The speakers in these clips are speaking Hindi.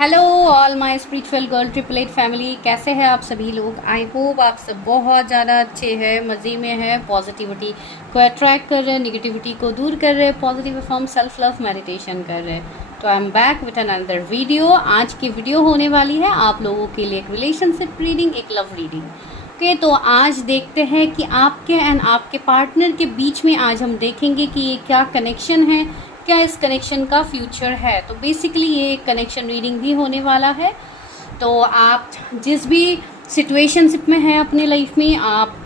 Hello all my spiritual girl 888 family, कैसे हैं आप सभी लोग। आई होप आप सब बहुत ज़्यादा अच्छे हैं, मज़े में हैं, पॉजिटिविटी को अट्रैक्ट कर रहे हैं, निगेटिविटी को दूर कर रहे हैं, positive form self love meditation कर रहे हैं। तो I am back with another video. आज की वीडियो होने वाली है आप लोगों के लिए एक रिलेशनशिप रीडिंग, एक लव रीडिंग। ओके, तो आज देखते हैं कि आपके एंड आपके पार्टनर के बीच में आज हम देखेंगे कि ये क्या कनेक्शन है, क्या इस कनेक्शन का फ्यूचर है। तो बेसिकली ये एक कनेक्शन रीडिंग भी होने वाला है। तो आप जिस भी सिचुएशनशिप में हैं अपने लाइफ में, आप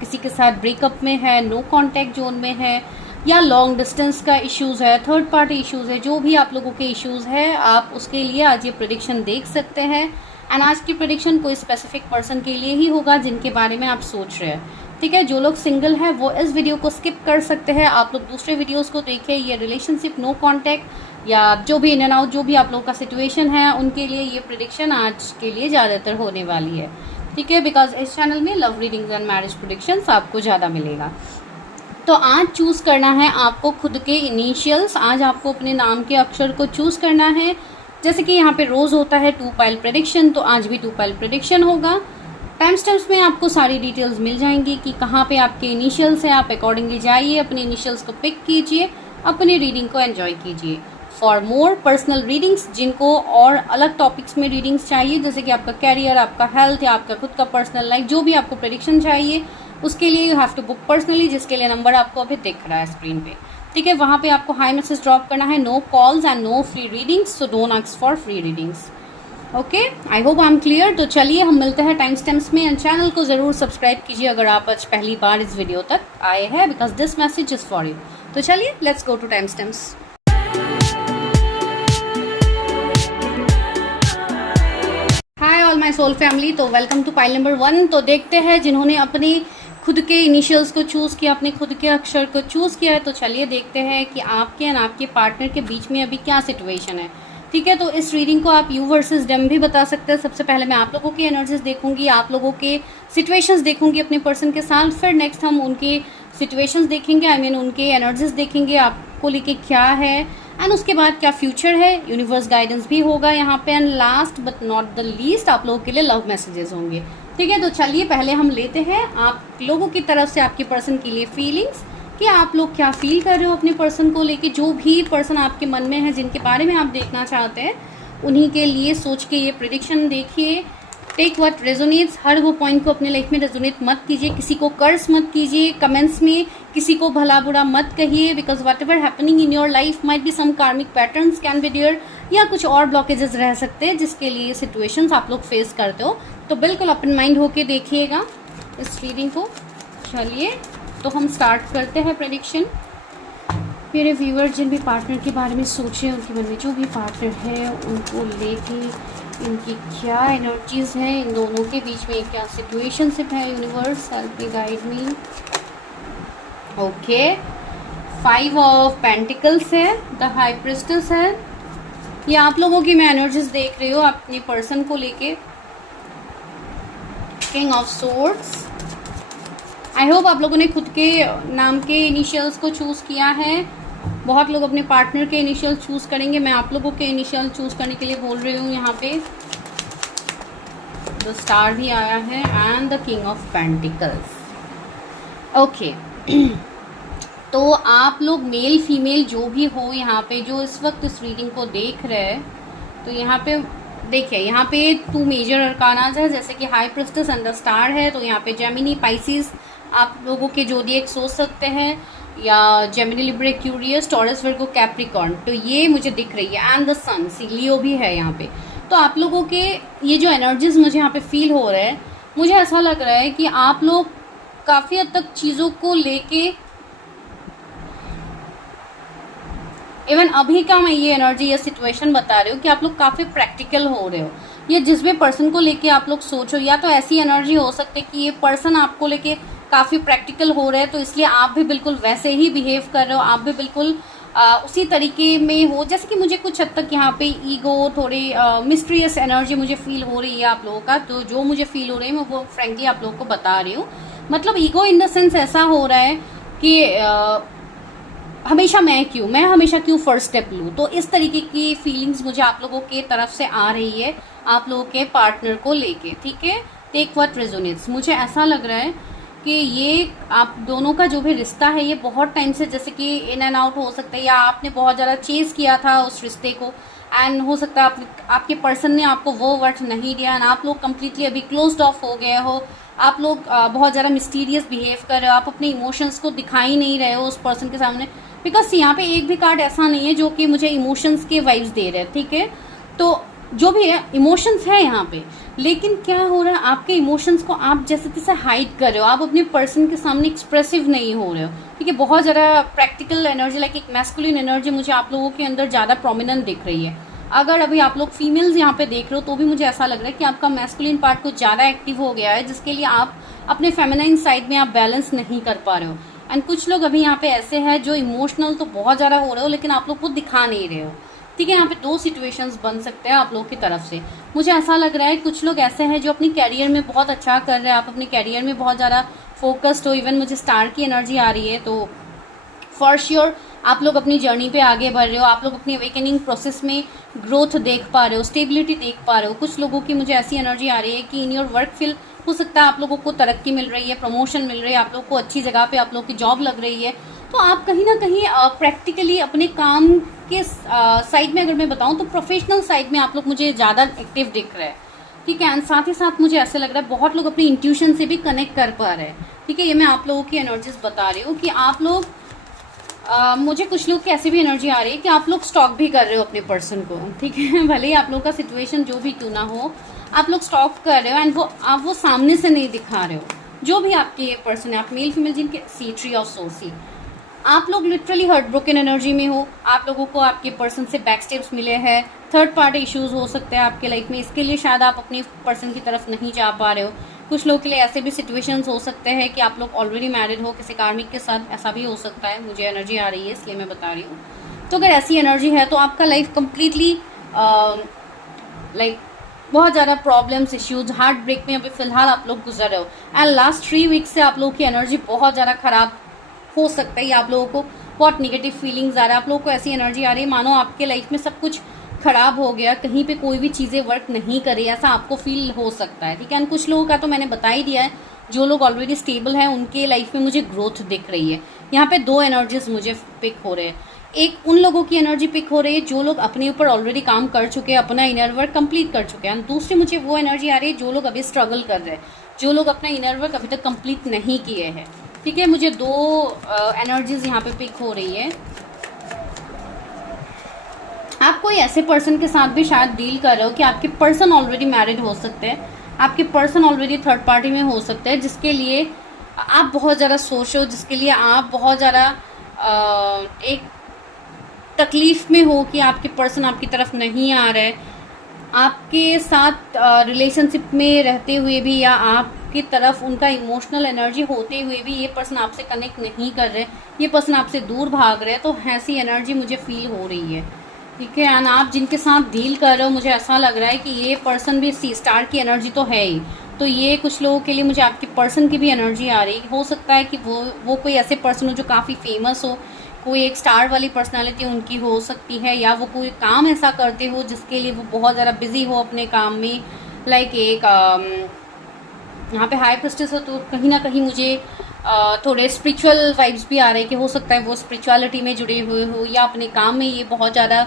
किसी के साथ ब्रेकअप में है, नो कांटेक्ट जोन में है, या लॉन्ग डिस्टेंस का इश्यूज़ है, थर्ड पार्टी इश्यूज़ है, जो भी आप लोगों के इश्यूज़ है, आप उसके लिए आज ये प्रेडिक्शन देख सकते हैं। एंड आज की प्रेडिक्शन कोई स्पेसिफिक पर्सन के लिए ही होगा जिनके बारे में आप सोच रहे हैं। ठीक है, जो लोग सिंगल हैं वो इस वीडियो को स्किप कर सकते हैं, आप लोग दूसरे वीडियोस को देखिए। ये रिलेशनशिप, नो कांटेक्ट या जो भी इन एंड आउट, जो भी आप लोग का सिचुएशन है, उनके लिए ये प्रेडिक्शन आज के लिए ज़्यादातर होने वाली है। ठीक है, बिकॉज इस चैनल में love readings and marriage predictions आपको ज़्यादा मिलेगा। तो आज चूज़ करना है आपको खुद के इनिशियल्स। आज आपको अपने नाम के अक्षर को चूज़ करना है। जैसे कि यहाँ पे रोज़ होता है 2 पाइल प्रेडिक्शन, तो आज भी 2 पाइल प्रेडिक्शन होगा। टाइम स्टैम्प्स में आपको सारी डिटेल्स मिल जाएंगी कि कहाँ पे आपके इनिशियल्स हैं। आप अकॉर्डिंगली जाइए, अपने इनिशियल्स को पिक कीजिए, अपनी रीडिंग को एंजॉय कीजिए। फॉर मोर पर्सनल रीडिंग्स, जिनको और अलग टॉपिक्स में रीडिंग्स चाहिए, जैसे कि आपका कैरियर, आपका हेल्थ या आपका खुद का पर्सनल लाइफ, जो भी आपको प्रेडिक्शन चाहिए, उसके लिए you have to book personally, जिसके लिए नंबर आपको अभी दिख रहा है स्क्रीन पे। ठीक है, वहाँ पे आपको हाई मैसेज ड्रॉप करना है। No calls and no free readings, so don't ask for free readings. Okay, I hope I am clear. तो चलिए हम मिलते हैं टाइम स्टैम्प्स में। एंड चैनल को ज़रूर सब्सक्राइब कीजिए अगर आप आज पहली बार इस वीडियो तक आए हैं, because this message is for you. तो चलिए let's go to time stamps. Hi all my soul family, तो वेलकम टू पाइल नंबर 1। तो देखते हैं जिन्होंने अपनी खुद के इनिशियल्स को चूज़ किया, अपने खुद के अक्षर को चूज़ किया है। तो चलिए देखते हैं कि आपके एंड आपके पार्टनर के बीच में अभी क्या सिचुएशन है। ठीक है, तो इस रीडिंग को आप यू वर्सेस डेम भी बता सकते हैं। सबसे पहले मैं आप लोगों की एनर्जीज देखूंगी, आप लोगों के सिचुएशंस देखूंगी अपने पर्सन के साथ, फिर नेक्स्ट हम उनके सिचुएशंस देखेंगे, आई मीन उनके एनर्जीज देखेंगे, आपको लेके क्या है, एंड उसके बाद क्या फ्यूचर है। यूनिवर्स गाइडेंस भी होगा यहाँ पे, and last but not the least आप लोगों के लिए लव मैसेजेस होंगे। ठीक है, तो चलिए पहले हम लेते हैं आप लोगों की तरफ से आपके पर्सन के लिए फीलिंग्स, कि आप लोग क्या फील कर रहे हो अपने पर्सन को लेके। जो भी पर्सन आपके मन में है, जिनके बारे में आप देखना चाहते हैं, उन्हीं के लिए सोच के ये प्रेडिक्शन देखिए। टेक व्हाट रेजोनेट्स, हर वो पॉइंट को अपने लाइफ में रेजोनेट मत कीजिए, किसी को कर्स मत कीजिए, कमेंट्स में किसी को भला बुरा मत कहिए, because whatever happening in your life might be some karmic patterns can be there, या कुछ और ब्लॉकेजेस रह सकते हैं जिसके लिए सिचुएशंस आप लोग फेस करते हो। तो बिल्कुल ओपन माइंड होके देखिएगा इस रीडिंग को। चलिए तो हम स्टार्ट करते हैं प्रेडिक्शन। मेरे व्यूअर जिन भी पार्टनर के बारे में सोच रहे हैं, उनके मन में जो भी पार्टनर है, उनको लेके इनकी क्या एनर्जीज हैं, इन दोनों के बीच में क्या सिचुएशनशिप है। Universe help me, guide me. Okay, 5 of pentacles है, द हाई प्रिस्टेस है। ये आप लोगों की मैं एनर्जीज देख रही हूँ अपने पर्सन को लेके। King of swords, I hope आप लोगों ने खुद के नाम के इनिशियल्स को चूज़ किया है। बहुत लोग अपने पार्टनर के इनिशियल चूज़ करेंगे, मैं आप लोगों के इनिशियल चूज़ करने के लिए बोल रही हूँ। यहाँ पे द स्टार भी आया है and the king of pentacles. Okay, तो आप लोग मेल फीमेल जो भी हो यहाँ पे, जो इस वक्त इस रीडिंग को देख रहे हैं, तो यहाँ पे देखिए, यहाँ पे 2 मेजर अरकानाज है, जैसे कि high priestess and the star है। तो यहाँ पे जेमिनी, पाइसिस आप लोगों के जोडिएक सोच सकते हैं, या Gemini, Libra, Aquarius, taurus, Virgo, Capricorn, तो ये मुझे दिख रही है। एंड द सन, लियो भी है यहाँ पे। तो आप लोगों के ये जो एनर्जीज मुझे यहाँ पे फील हो रहा है, मुझे ऐसा लग रहा है कि आप लोग काफ़ी हद तक चीज़ों को लेके, इवन अभी का मैं ये एनर्जी या सिचुएशन बता रही हूँ कि आप लोग काफ़ी प्रैक्टिकल हो रहे हो, या जिस भी पर्सन को लेके आप लोग सोचो, या तो ऐसी एनर्जी हो सकती है कि ये पर्सन आपको लेके काफ़ी प्रैक्टिकल हो रहे हैं, तो इसलिए आप भी बिल्कुल वैसे ही बिहेव कर रहे हो, आप भी बिल्कुल उसी तरीके में हो। जैसे कि मुझे कुछ हद तक यहाँ पे ईगो, थोड़ी मिस्ट्रियस एनर्जी मुझे फील हो रही है आप लोगों का। तो जो मुझे फील हो रही है मैं वो फ्रेंकली आप लोगों को बता रही हूँ। मतलब ईगो इन द सेंस ऐसा हो रहा है कि मैं हमेशा क्यों फर्स्ट स्टेप लूँ। तो इस तरीके की फीलिंग्स मुझे आप लोगों के तरफ से आ रही है आप लोगों के पार्टनर को लेके, ठीक है। Take what resonates. मुझे ऐसा लग रहा है कि ये आप दोनों का जो भी रिश्ता है ये बहुत टाइम से जैसे कि इन एंड आउट हो सकता है, या आपने बहुत ज़्यादा चेज किया था उस रिश्ते को, एंड हो सकता है आपके पर्सन ने आपको वो वर्थ नहीं दिया, एंड आप लोग कम्प्लीटली अभी क्लोज्ड ऑफ हो गए हो। आप लोग बहुत ज़्यादा मिस्टीरियस बिहेव कर रहे हो, आप अपने इमोशंस को दिखाई नहीं रहे हो उस पर्सन के सामने, बिकॉज यहाँ पे एक भी कार्ड ऐसा नहीं है जो कि मुझे इमोशंस के वाइब्स दे रहे हैं, ठीक है। तो जो भी है इमोशंस है यहाँ पे, लेकिन क्या हो रहा है आपके इमोशंस को आप जैसे तैसे हाइड कर रहे हो, आप अपने पर्सन के सामने एक्सप्रेसिव नहीं हो रहे हो, ठीक है। बहुत ज़्यादा प्रैक्टिकल एनर्जी, लाइक एक मैस्कुलिन एनर्जी मुझे आप लोगों के अंदर ज़्यादा प्रोमिनेंट दिख रही है। अगर अभी आप लोग फीमेल्स यहाँ पे देख रहे हो तो भी मुझे ऐसा लग रहा है कि आपका मैस्कुलिन पार्ट कुछ ज़्यादा एक्टिव हो गया है, जिसके लिए आप अपने फेमिनाइन साइड में आप बैलेंस नहीं कर पा रहे हो। एंड कुछ लोग अभी यहाँ पे ऐसे हैं जो इमोशनल तो बहुत ज़्यादा हो रहे हो, लेकिन आप लोग को दिखा नहीं रहे हो, ठीक है। यहाँ पे दो सिचुएशंस बन सकते हैं आप लोग की तरफ से। मुझे ऐसा लग रहा है कुछ लोग ऐसे हैं जो अपनी कैरियर में बहुत अच्छा कर रहे हैं, आप अपने कैरियर में बहुत ज़्यादा फोकस्ड हो, इवन मुझे स्टार की एनर्जी आ रही है, तो फॉर श्योर आप लोग अपनी जर्नी पे आगे बढ़ रहे हो, आप लोग अपनी अवेकनिंग प्रोसेस में ग्रोथ देख पा रहे हो, स्टेबिलिटी देख पा रहे हो। कुछ लोगों की मुझे ऐसी एनर्जी आ रही है कि इन योर वर्क फील्ड हो सकता है आप लोगों को तरक्की मिल रही है, प्रमोशन मिल रही है, आप लोग को अच्छी जगह पे आप लोग की जॉब लग रही है। तो आप कहीं ना कहीं प्रैक्टिकली अपने काम के साइड में अगर मैं बताऊं तो प्रोफेशनल साइड में आप लोग मुझे ज़्यादा एक्टिव दिख रहे हैं, ठीक है। एंड साथ ही साथ मुझे ऐसे लग रहा है बहुत लोग अपनी इंट्यूशन से भी कनेक्ट कर पा रहे हैं, ठीक है। ये मैं आप लोगों की एनर्जीज बता रही हूँ कि आप लोग मुझे कुछ लोग की ऐसी भी एनर्जी आ रही है कि आप लोग स्टॉक भी कर रहे हो अपने पर्सन को, ठीक है। भले ही आप लोग का सिचुएशन जो भी क्यों ना हो, आप लोग स्टॉक कर रहे हो, एंड आप वो सामने से नहीं दिखा रहे हो। जो भी आपके पर्सन है, आप मेल फीमेल जिनके ट्री ऑफ सोर्स, आप लोग लिटरली हार्ट ब्रोकन एनर्जी में हो, आप लोगों को आपके पर्सन से बैक स्टेप्स मिले हैं, थर्ड पार्टी इश्यूज हो सकते हैं आपके लाइफ में, इसके लिए शायद आप अपने पर्सन की तरफ नहीं जा पा रहे हो। कुछ लोगों के लिए ऐसे भी सिचुएशंस हो सकते हैं कि आप लोग ऑलरेडी मैरिड हो किसी कार्मिक के साथ, ऐसा भी हो सकता है। मुझे एनर्जी आ रही है इसलिए मैं बता रही हूँ। तो अगर ऐसी एनर्जी है तो आपका लाइफ कम्प्लीटली लाइक बहुत ज़्यादा प्रॉब्लम्स, इश्यूज, हार्ट ब्रेक में अभी फिलहाल आप लोग गुजर रहे हो, एंड लास्ट 3 वीक्स से आप लोगों की एनर्जी बहुत ज़्यादा खराब हो सकता है, या आप लोगों को बहुत निगेटिव फीलिंग्स आ रहा है, आप लोगों को ऐसी एनर्जी आ रही है मानो आपके लाइफ में सब कुछ खराब हो गया, कहीं पे कोई भी चीज़ें वर्क नहीं करी, ऐसा आपको फील हो सकता है, ठीक है। कुछ लोगों का तो मैंने बता ही दिया है, जो लोग ऑलरेडी स्टेबल हैं उनके लाइफ में मुझे ग्रोथ दिख रही है। यहाँ पे 2 एनर्जीज मुझे पिक हो रहे हैं। एक उन लोगों की एनर्जी पिक हो रही है जो लोग अपने ऊपर ऑलरेडी काम कर चुके हैं, अपना इनर वर्क कंप्लीट कर चुके हैं। दूसरी मुझे वो एनर्जी आ रही है जो लोग अभी स्ट्रगल कर रहे हैं, जो लोग अपना इनर वर्क अभी तक कंप्लीट नहीं किए हैं, ठीक है। मुझे 2 एनर्जीज यहाँ पे पिक हो रही है। आप कोई ऐसे पर्सन के साथ भी शायद डील कर रहे हो कि आपके पर्सन ऑलरेडी मैरिड हो सकते हैं, आपके पर्सन ऑलरेडी थर्ड पार्टी में हो सकते हैं, जिसके लिए आप बहुत ज़्यादा सोचो, जिसके लिए आप बहुत ज़्यादा एक तकलीफ में हो कि आपके पर्सन आपकी तरफ नहीं आ रहे, आपके साथ रिलेशनशिप में रहते हुए भी या आपकी तरफ उनका इमोशनल एनर्जी होते हुए भी ये पर्सन आपसे कनेक्ट नहीं कर रहे, ये पर्सन आपसे दूर भाग रहे, तो ऐसी एनर्जी मुझे फील हो रही है, ठीक है। एंड आप जिनके साथ डील कर रहे हो मुझे ऐसा लग रहा है कि ये पर्सन भी सी स्टार की एनर्जी तो है ही, तो ये कुछ लोगों के लिए मुझे आपके पर्सन की भी एनर्जी आ रही हो सकता है कि वो कोई ऐसे पर्सन हो जो काफ़ी फेमस हो, कोई एक स्टार वाली पर्सनालिटी उनकी हो सकती है, या वो कोई काम ऐसा करते हो जिसके लिए वो बहुत ज़्यादा बिजी हो अपने काम में, लाइक एक यहाँ पे हाई प्रिस्टेस हो, तो कहीं ना कहीं मुझे थोड़े स्पिरिचुअल वाइब्स भी आ रहे हैं कि हो सकता है वो स्पिरिचुअलिटी में जुड़े हुए हो, या अपने काम में ये बहुत ज़्यादा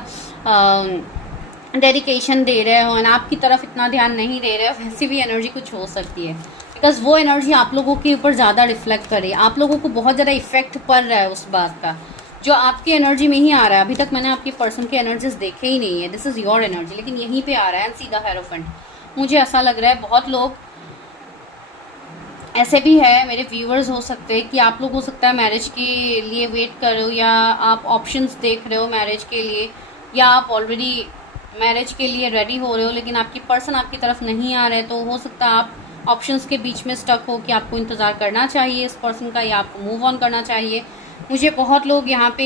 डेडिकेशन दे रहे हो, और आपकी तरफ इतना ध्यान नहीं दे रहे हो, वैसी भी एनर्जी कुछ हो सकती है, बिकॉज वो एनर्जी आप लोगों के ऊपर ज़्यादा रिफ्लेक्ट करे, आप लोगों को बहुत ज़्यादा इफेक्ट पड़ रहा है उस बात का जो आपकी एनर्जी में ही आ रहा है। अभी तक मैंने आपके पर्सन के एनर्जीज देखे ही नहीं है, दिस इज़ योर एनर्जी, लेकिन यहीं पे आ रहा है सीधा हेरोफेंट। मुझे ऐसा लग रहा है बहुत लोग ऐसे भी है, मेरे व्यूअर्स हो सकते हैं कि आप लोग हो सकता है मैरिज के लिए वेट कर रहे हो, या आप ऑप्शंस देख रहे हो मैरिज के लिए, या आप ऑलरेडी मैरिज के लिए रेडी हो रहे हो लेकिन आपकी पर्सन आपकी तरफ नहीं आ रहे, तो हो सकता है आप ऑप्शंस के बीच में स्टक हो कि आपको इंतज़ार करना चाहिए इस पर्सन का, या आपको मूव ऑन करना चाहिए। मुझे बहुत लोग यहाँ पे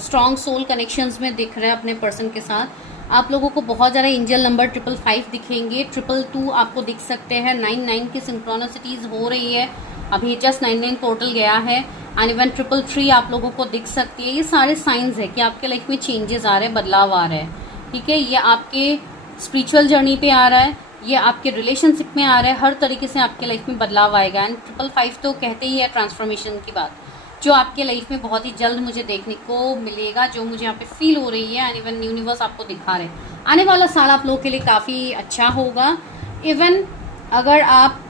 स्ट्रॉन्ग सोल कनेक्शंस में दिख रहे हैं अपने पर्सन के साथ। आप लोगों को बहुत ज़्यादा एंजल नंबर 555 दिखेंगे, 222 आपको दिख सकते हैं, 99 की सिंक्रोनिसिटीज़ हो रही है, अभी जस्ट 99 पोर्टल गया है, एंड इवन 333 आप लोगों को दिख सकती है। ये सारे साइंस है कि आपके लाइफ में चेंजेस आ रहे हैं, बदलाव आ रहे हैं, ठीक है। ये आपके स्पिरिचुअल जर्नी पे आ रहा है, ये आपके रिलेशनशिप में आ रहा है, हर तरीके से आपके लाइफ में बदलाव आएगा। एंड 555 तो कहते ही है ट्रांसफॉर्मेशन की बात, जो आपके लाइफ में बहुत ही जल्द मुझे देखने को मिलेगा, जो मुझे यहाँ पे फील हो रही है। एंड इवन यूनिवर्स आपको दिखा रहे हैं आने वाला साल आप लोगों के लिए काफ़ी अच्छा होगा। इवन अगर आप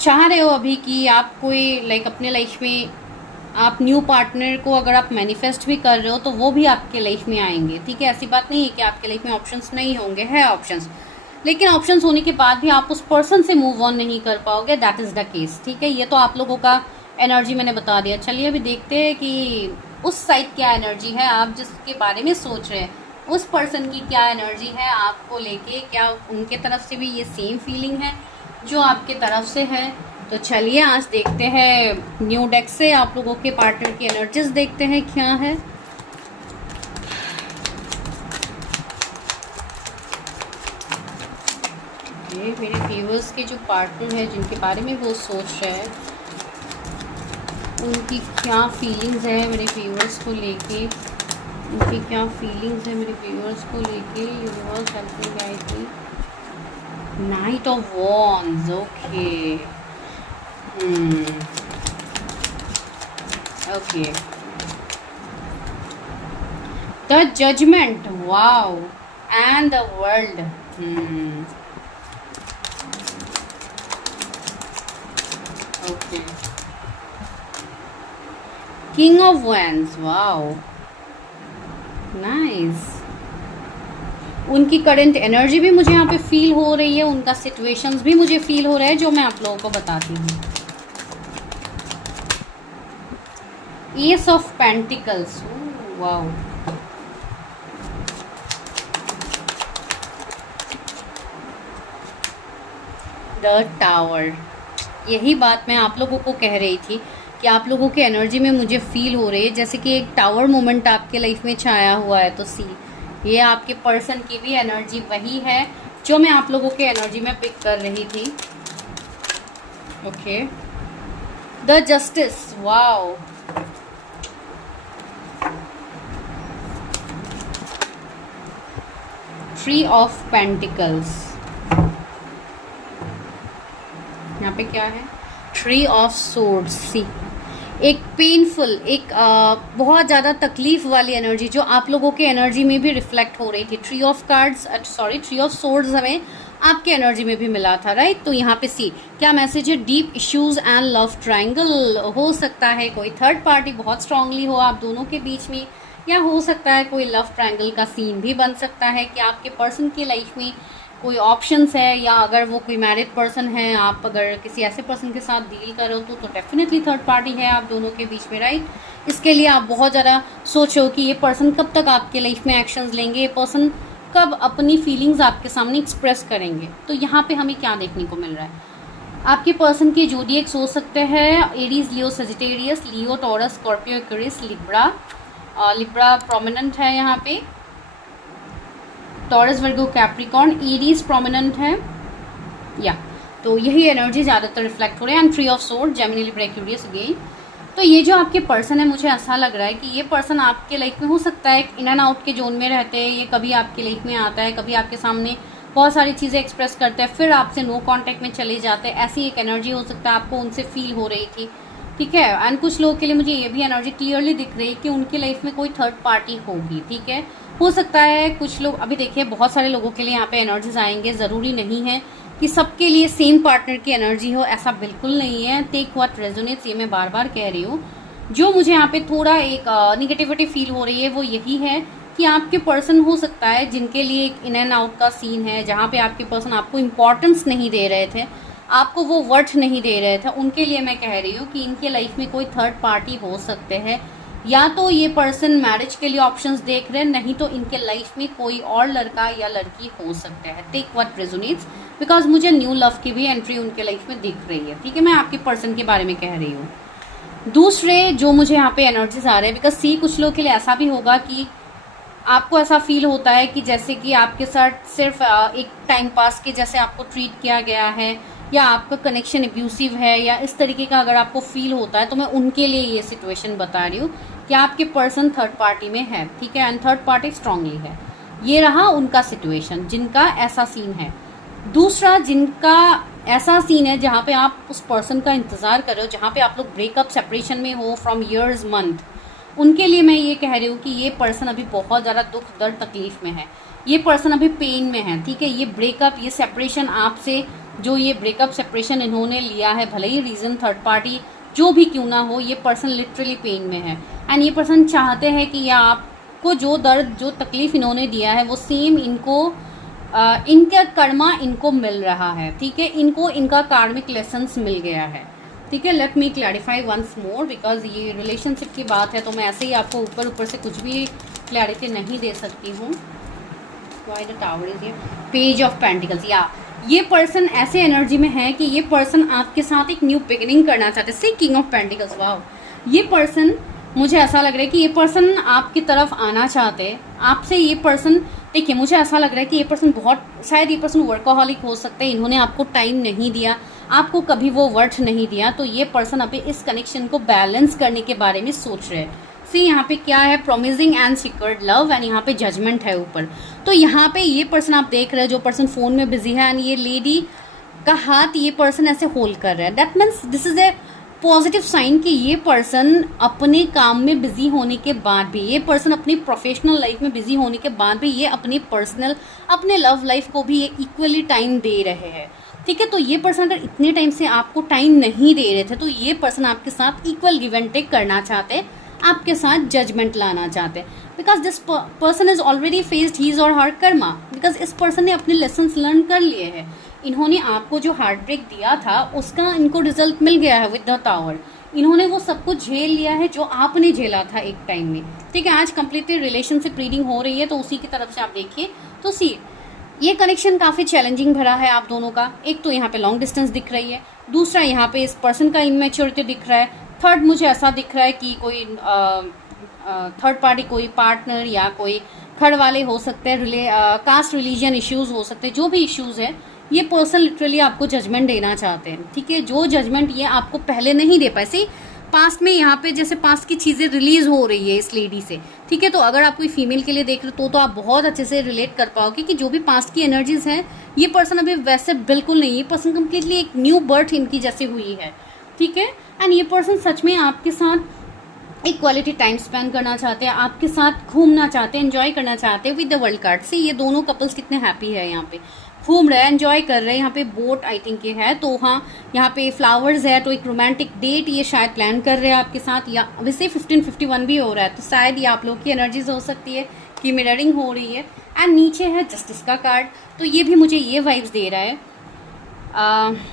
चाह रहे हो अभी कि आप कोई लाइक अपने लाइफ में आप न्यू पार्टनर को अगर आप मैनिफेस्ट भी कर रहे हो तो वो भी आपके लाइफ में आएंगे, ठीक है। ऐसी बात नहीं है कि आपके लाइफ में ऑप्शंस नहीं होंगे, है ऑप्शंस, लेकिन ऑप्शंस होने के बाद भी आप उस पर्सन से मूव ऑन नहीं कर पाओगे, दैट इज़ द केस, ठीक है। ये तो आप लोगों का एनर्जी मैंने बता दिया। चलिए अभी देखते हैं कि उस साइड क्या एनर्जी है, आप जिसके बारे में सोच रहे हैं उस पर्सन की क्या एनर्जी है आपको लेके, क्या उनके तरफ से भी ये सेम फीलिंग है जो आपके तरफ से है। तो चलिए आज देखते हैं न्यू डेक से आप लोगों के पार्टनर की एनर्जीज देखते हैं क्या है। ये मेरे व्यूअर्स के जो पार्टनर है जिनके बारे में वो सोच रहे हैं उनकी क्या फीलिंग्स है मेरे व्यूअर्स को लेके, उनकी क्या फीलिंग्स है मेरे व्यूअर्स को लेके। Universe help me guide me. Knight of wands, okay okay. The judgement, wow, and the world. Okay. King of wands, wow, nice. उनकी करंट एनर्जी भी मुझे यहाँ पे फील हो रही है, उनका सिचुएशंस भी मुझे फील हो रहा है जो मैं आप लोगों को बताती हूँ। S of pentacles, wow, the tower. यही बात मैं आप लोगों को कह रही थी कि आप लोगों की एनर्जी में मुझे फील हो रही है जैसे कि एक टावर मोमेंट आपके लाइफ में छाया हुआ है। तो सी, ये आपके पर्सन की भी एनर्जी वही है जो मैं आप लोगों के एनर्जी में पिक कर रही थी। Okay, the justice, wow, three of pentacles. यहाँ पे क्या है? Three of swords. सी, एक पेनफुल, एक बहुत ज़्यादा तकलीफ वाली एनर्जी जो आप लोगों के एनर्जी में भी रिफ्लेक्ट हो रही थी। Three of cards, sorry, three of swords हमें आपके एनर्जी में भी मिला था, राइट। तो यहाँ पे सी क्या मैसेज है? Deep issues and love triangle. हो सकता है कोई थर्ड पार्टी बहुत स्ट्रांगली हो आप दोनों के बीच में, या हो सकता है कोई लव ट्रायंगल का सीन भी बन सकता है कि आपके पर्सन की लाइफ में कोई ऑप्शंस है, या अगर वो कोई मैरिड पर्सन है, आप अगर किसी ऐसे पर्सन के साथ डील कर रहे हो तो डेफिनेटली थर्ड पार्टी है आप दोनों के बीच में, राइट। इसके लिए आप बहुत ज़्यादा सोचो कि ये पर्सन कब तक आपके लाइफ में एक्शंस लेंगे, ये पर्सन कब अपनी फीलिंग्स आपके सामने एक्सप्रेस करेंगे। तो यहाँ पे हमें क्या देखने को मिल रहा है? आपके पर्सन के जोडिएक्स हो सकते हैं Aries, Leo, Sagittarius, Leo, Taurus, Scorpio, Aquarius, Libra. Libra prominent है यहाँ पे, Taurus, Virgo, Capricorn, Aries prominent है, या तो यही एनर्जी ज़्यादातर रिफ्लेक्ट हो रहे हैं। And three of sword, Gemini, Libra, Aquarius again. तो ये जो आपके पर्सन है, मुझे ऐसा लग रहा है कि ये पर्सन आपके लाइफ में हो सकता है इन एंड आउट के जोन में रहते हैं। ये कभी आपके लाइफ में आता है, कभी आपके सामने बहुत सारी चीज़ें एक्सप्रेस करते हैं, फिर आपसे नो कांटेक्ट में चले जाते हैं। ऐसी एक एनर्जी हो सकता है आपको उनसे फील हो रही थी, ठीक है। एंड कुछ लोगों के लिए मुझे ये भी एनर्जी क्लियरली दिख रही है कि उनकी लाइफ में कोई थर्ड पार्टी होगी, ठीक है। हो सकता है कुछ लोग, अभी देखिए बहुत सारे लोगों के लिए यहाँ पे एनर्जीज आएंगे, ज़रूरी नहीं है कि सबके लिए सेम पार्टनर की एनर्जी हो, ऐसा बिल्कुल नहीं है। टेक व्हाट रेजोनेट्स, ये मैं बार बार कह रही हूँ। जो मुझे यहाँ पे थोड़ा एक निगेटिविटी फील हो रही है वो यही है कि आपके पर्सन हो सकता है जिनके लिए एक इन एंड आउट का सीन है, जहाँ पे आपके पर्सन आपको इम्पोर्टेंस नहीं दे रहे थे, आपको वो वर्थ नहीं दे रहे थे, उनके लिए मैं कह रही हूँ कि इनके लाइफ में कोई थर्ड पार्टी हो सकते हैं। या तो ये पर्सन मैरिज के लिए ऑप्शंस देख रहे हैं, नहीं तो इनके लाइफ में कोई और लड़का या लड़की हो सकता है। टेक व्हाट रेजोनेट्स, बिकॉज मुझे न्यू लव की भी एंट्री उनके लाइफ में दिख रही है, ठीक है। मैं आपके पर्सन के बारे में कह रही हूँ। दूसरे जो मुझे यहाँ पे एनर्जीज आ रहे हैं, बिकॉज सी कुछ लोगों के लिए ऐसा भी होगा कि आपको ऐसा फील होता है कि जैसे कि आपके साथ सिर्फ एक टाइम पास के जैसे आपको ट्रीट किया गया है, या आपका कनेक्शन एब्यूसिव है या इस तरीके का अगर आपको फील होता है, तो मैं उनके लिए ये सिचुएशन बता रही हूँ कि आपके पर्सन थर्ड पार्टी में है, ठीक है, एंड थर्ड पार्टी स्ट्रांगली है। ये रहा उनका सिचुएशन जिनका ऐसा सीन है। दूसरा, जिनका ऐसा सीन है जहाँ पे आप उस पर्सन का इंतज़ार कर रहे हो, जहाँ पे आप लोग ब्रेकअप सेपरेशन में हो फ्रॉम ईयर्स मंथ, उनके लिए मैं ये कह रही हूँ कि ये पर्सन अभी बहुत ज़्यादा दुख दर्द तकलीफ़ में है, ये पर्सन अभी पेन में है, ठीक है। ये ब्रेकअप, ये सेपरेशन आपसे, जो ये ब्रेकअप सेपरेशन इन्होंने लिया है, भले ही रीज़न थर्ड पार्टी जो भी क्यों ना हो, ये पर्सन लिटरली पेन में है। एंड ये पर्सन चाहते हैं कि या आपको जो दर्द, जो तकलीफ़ इन्होंने दिया है, वो सेम इनको इनका कर्मा इनको मिल रहा है, ठीक है। इनको इनका कार्मिक लेसन्स मिल गया है, ठीक है। Let me clarify once more, because ये रिलेशनशिप की बात है, तो मैं ऐसे ही आपको ऊपर ऊपर से कुछ भी क्लैरिटी नहीं दे सकती हूँ। Why the tower is here, page of pentacles. या ये पर्सन ऐसे एनर्जी में है कि ये पर्सन आपके साथ एक न्यू बिगिनिंग करना चाहते हैं। सी किंग ऑफ पेंटिकल्स, वाओ। ये पर्सन, मुझे ऐसा लग रहा है कि ये पर्सन आपकी तरफ आना चाहते हैं, आपसे ये पर्सन, देखिए मुझे ऐसा लग रहा है कि ये पर्सन बहुत, शायद ये पर्सन वर्कोहॉलिक हो सकते हैं, इन्होंने आपको टाइम नहीं दिया, आपको कभी वो वर्थ नहीं दिया, तो ये पर्सन अभी इस कनेक्शन को बैलेंस करने के बारे में सोच रहे हैं। सी यहाँ पे क्या है, प्रोमिजिंग एंड सिक्योर्ड लव, एंड यहाँ पे जजमेंट है ऊपर। तो यहाँ पे ये पर्सन आप देख रहे हैं, जो पर्सन फोन में बिजी है, एंड ये लेडी का हाथ ये पर्सन ऐसे होल्ड कर रहा है। That means this is a positive sign कि ये पर्सन अपने काम में बिजी होने के बाद भी, ये पर्सन अपनी प्रोफेशनल लाइफ में बिजी होने के बाद भी, ये अपनी पर्सनल, अपने लव लाइफ को भी ये इक्वली टाइम दे रहे हैं, ठीक है। तो ये पर्सन अगर इतने टाइम से आपको टाइम नहीं दे रहे थे, तो ये पर्सन आपके साथ इक्वल गिव एंड टेक करना चाहते हैं, आपके साथ जजमेंट लाना चाहते हैं, because this person is already faced his or her karma, because इस पर्सन ने अपने लेसन्स लर्न कर लिए हैं। इन्होंने आपको जो हार्ट ब्रेक दिया था, उसका इनको रिजल्ट मिल गया है विद द टावर। इन्होंने वो सब कुछ झेल लिया है जो आपने झेला था एक टाइम में, ठीक है। आज कंप्लीटली रिलेशनशिप रीडिंग हो रही है, तो उसी की तरफ से आप देखिए। तो सी, ये कनेक्शन काफ़ी चैलेंजिंग भरा है आप दोनों का। एक तो यहाँ पे लॉन्ग डिस्टेंस दिख रही है, दूसरा यहाँ पे इस पर्सन का इमेच्योरिटी दिख रहा है, थर्ड मुझे ऐसा दिख रहा है कि कोई थर्ड पार्टी, कोई पार्टनर या कोई थर्ड वाले हो सकते हैं, कास्ट रिलीजन इश्यूज हो सकते हैं, जो भी इश्यूज है, ये पर्सन लिटरली आपको जजमेंट देना चाहते हैं, ठीक है। जो जजमेंट ये आपको पहले नहीं दे पाए, सी पास्ट में यहाँ पे जैसे पास्ट की चीज़ें रिलीज हो रही है इस लेडी से, ठीक है। तो अगर आप कोई फीमेल के लिए देख रहे हो, तो आप बहुत अच्छे से रिलेट कर पाओगे कि जो भी पास्ट की एनर्जीज हैं, ये पर्सन अभी वैसे बिल्कुल नहीं, ये पर्सन कम्प्लीटली एक न्यू बर्थ इनकी जैसे हुई है, ठीक है। एंड ये पर्सन सच में आपके साथ एक क्वालिटी टाइम स्पेंड करना चाहते हैं, आपके साथ घूमना चाहते हैं, एंजॉय करना चाहते हैं विद द वर्ल्ड कार्ड से। ये दोनों कपल्स कितने हैप्पी है, यहाँ पे घूम रहे हैं, एंजॉय कर रहे हैं। यहाँ पे बोट आई थिंक ये है, तो हाँ यहाँ पे फ्लावर्स है, तो एक रोमांटिक डेट ये शायद प्लान कर रहे हैं आपके साथ, या वैसे 1551 भी हो रहा है, तो शायद ये आप लोग की एनर्जीज हो सकती है कि मिररिंग हो रही है। एंड नीचे है जस्टिस का कार्ड, तो ये भी मुझे ये वाइब्स दे रहा है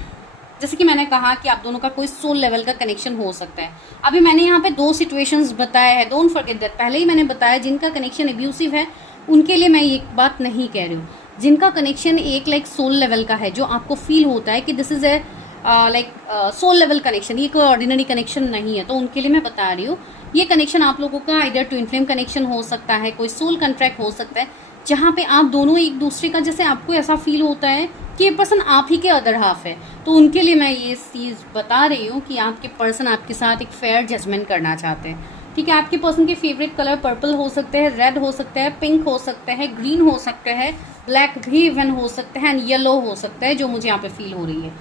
जैसे कि मैंने कहा कि आप दोनों का कोई सोल लेवल का कनेक्शन हो सकता है। अभी मैंने यहाँ पे 2 सिचुएशंस बताए हैं, डोंट फॉरगेट दैट। पहले ही मैंने बताया जिनका कनेक्शन एब्यूसिव है उनके लिए मैं ये बात नहीं कह रही हूँ। जिनका कनेक्शन एक लाइक सोल लेवल का है, जो आपको फील होता है कि this is a like soul level connection, ये कोई ऑर्डिनरी कनेक्शन नहीं है, तो उनके लिए मैं बता रही हूँ। ये कनेक्शन आप लोगों का इधर ट्विन फ्लेम कनेक्शन हो सकता है, कोई सोल कॉन्ट्रैक्ट हो सकता है, जहाँ पे आप दोनों एक दूसरे का, जैसे आपको ऐसा फील होता है कि ये पर्सन आप ही के अदर हाफ है, तो उनके लिए मैं ये चीज़ बता रही हूँ कि आपके पर्सन आपके साथ एक फेयर जजमेंट करना चाहते हैं, ठीक है। आपके पर्सन के फेवरेट कलर पर्पल हो सकते हैं, रेड हो सकता है, पिंक हो सकते हैं, ग्रीन हो सकते हैं, ब्लैक भी इवन हो सकते हैं, एंड येलो हो सकता है, जो मुझे यहाँ पे फील हो रही है,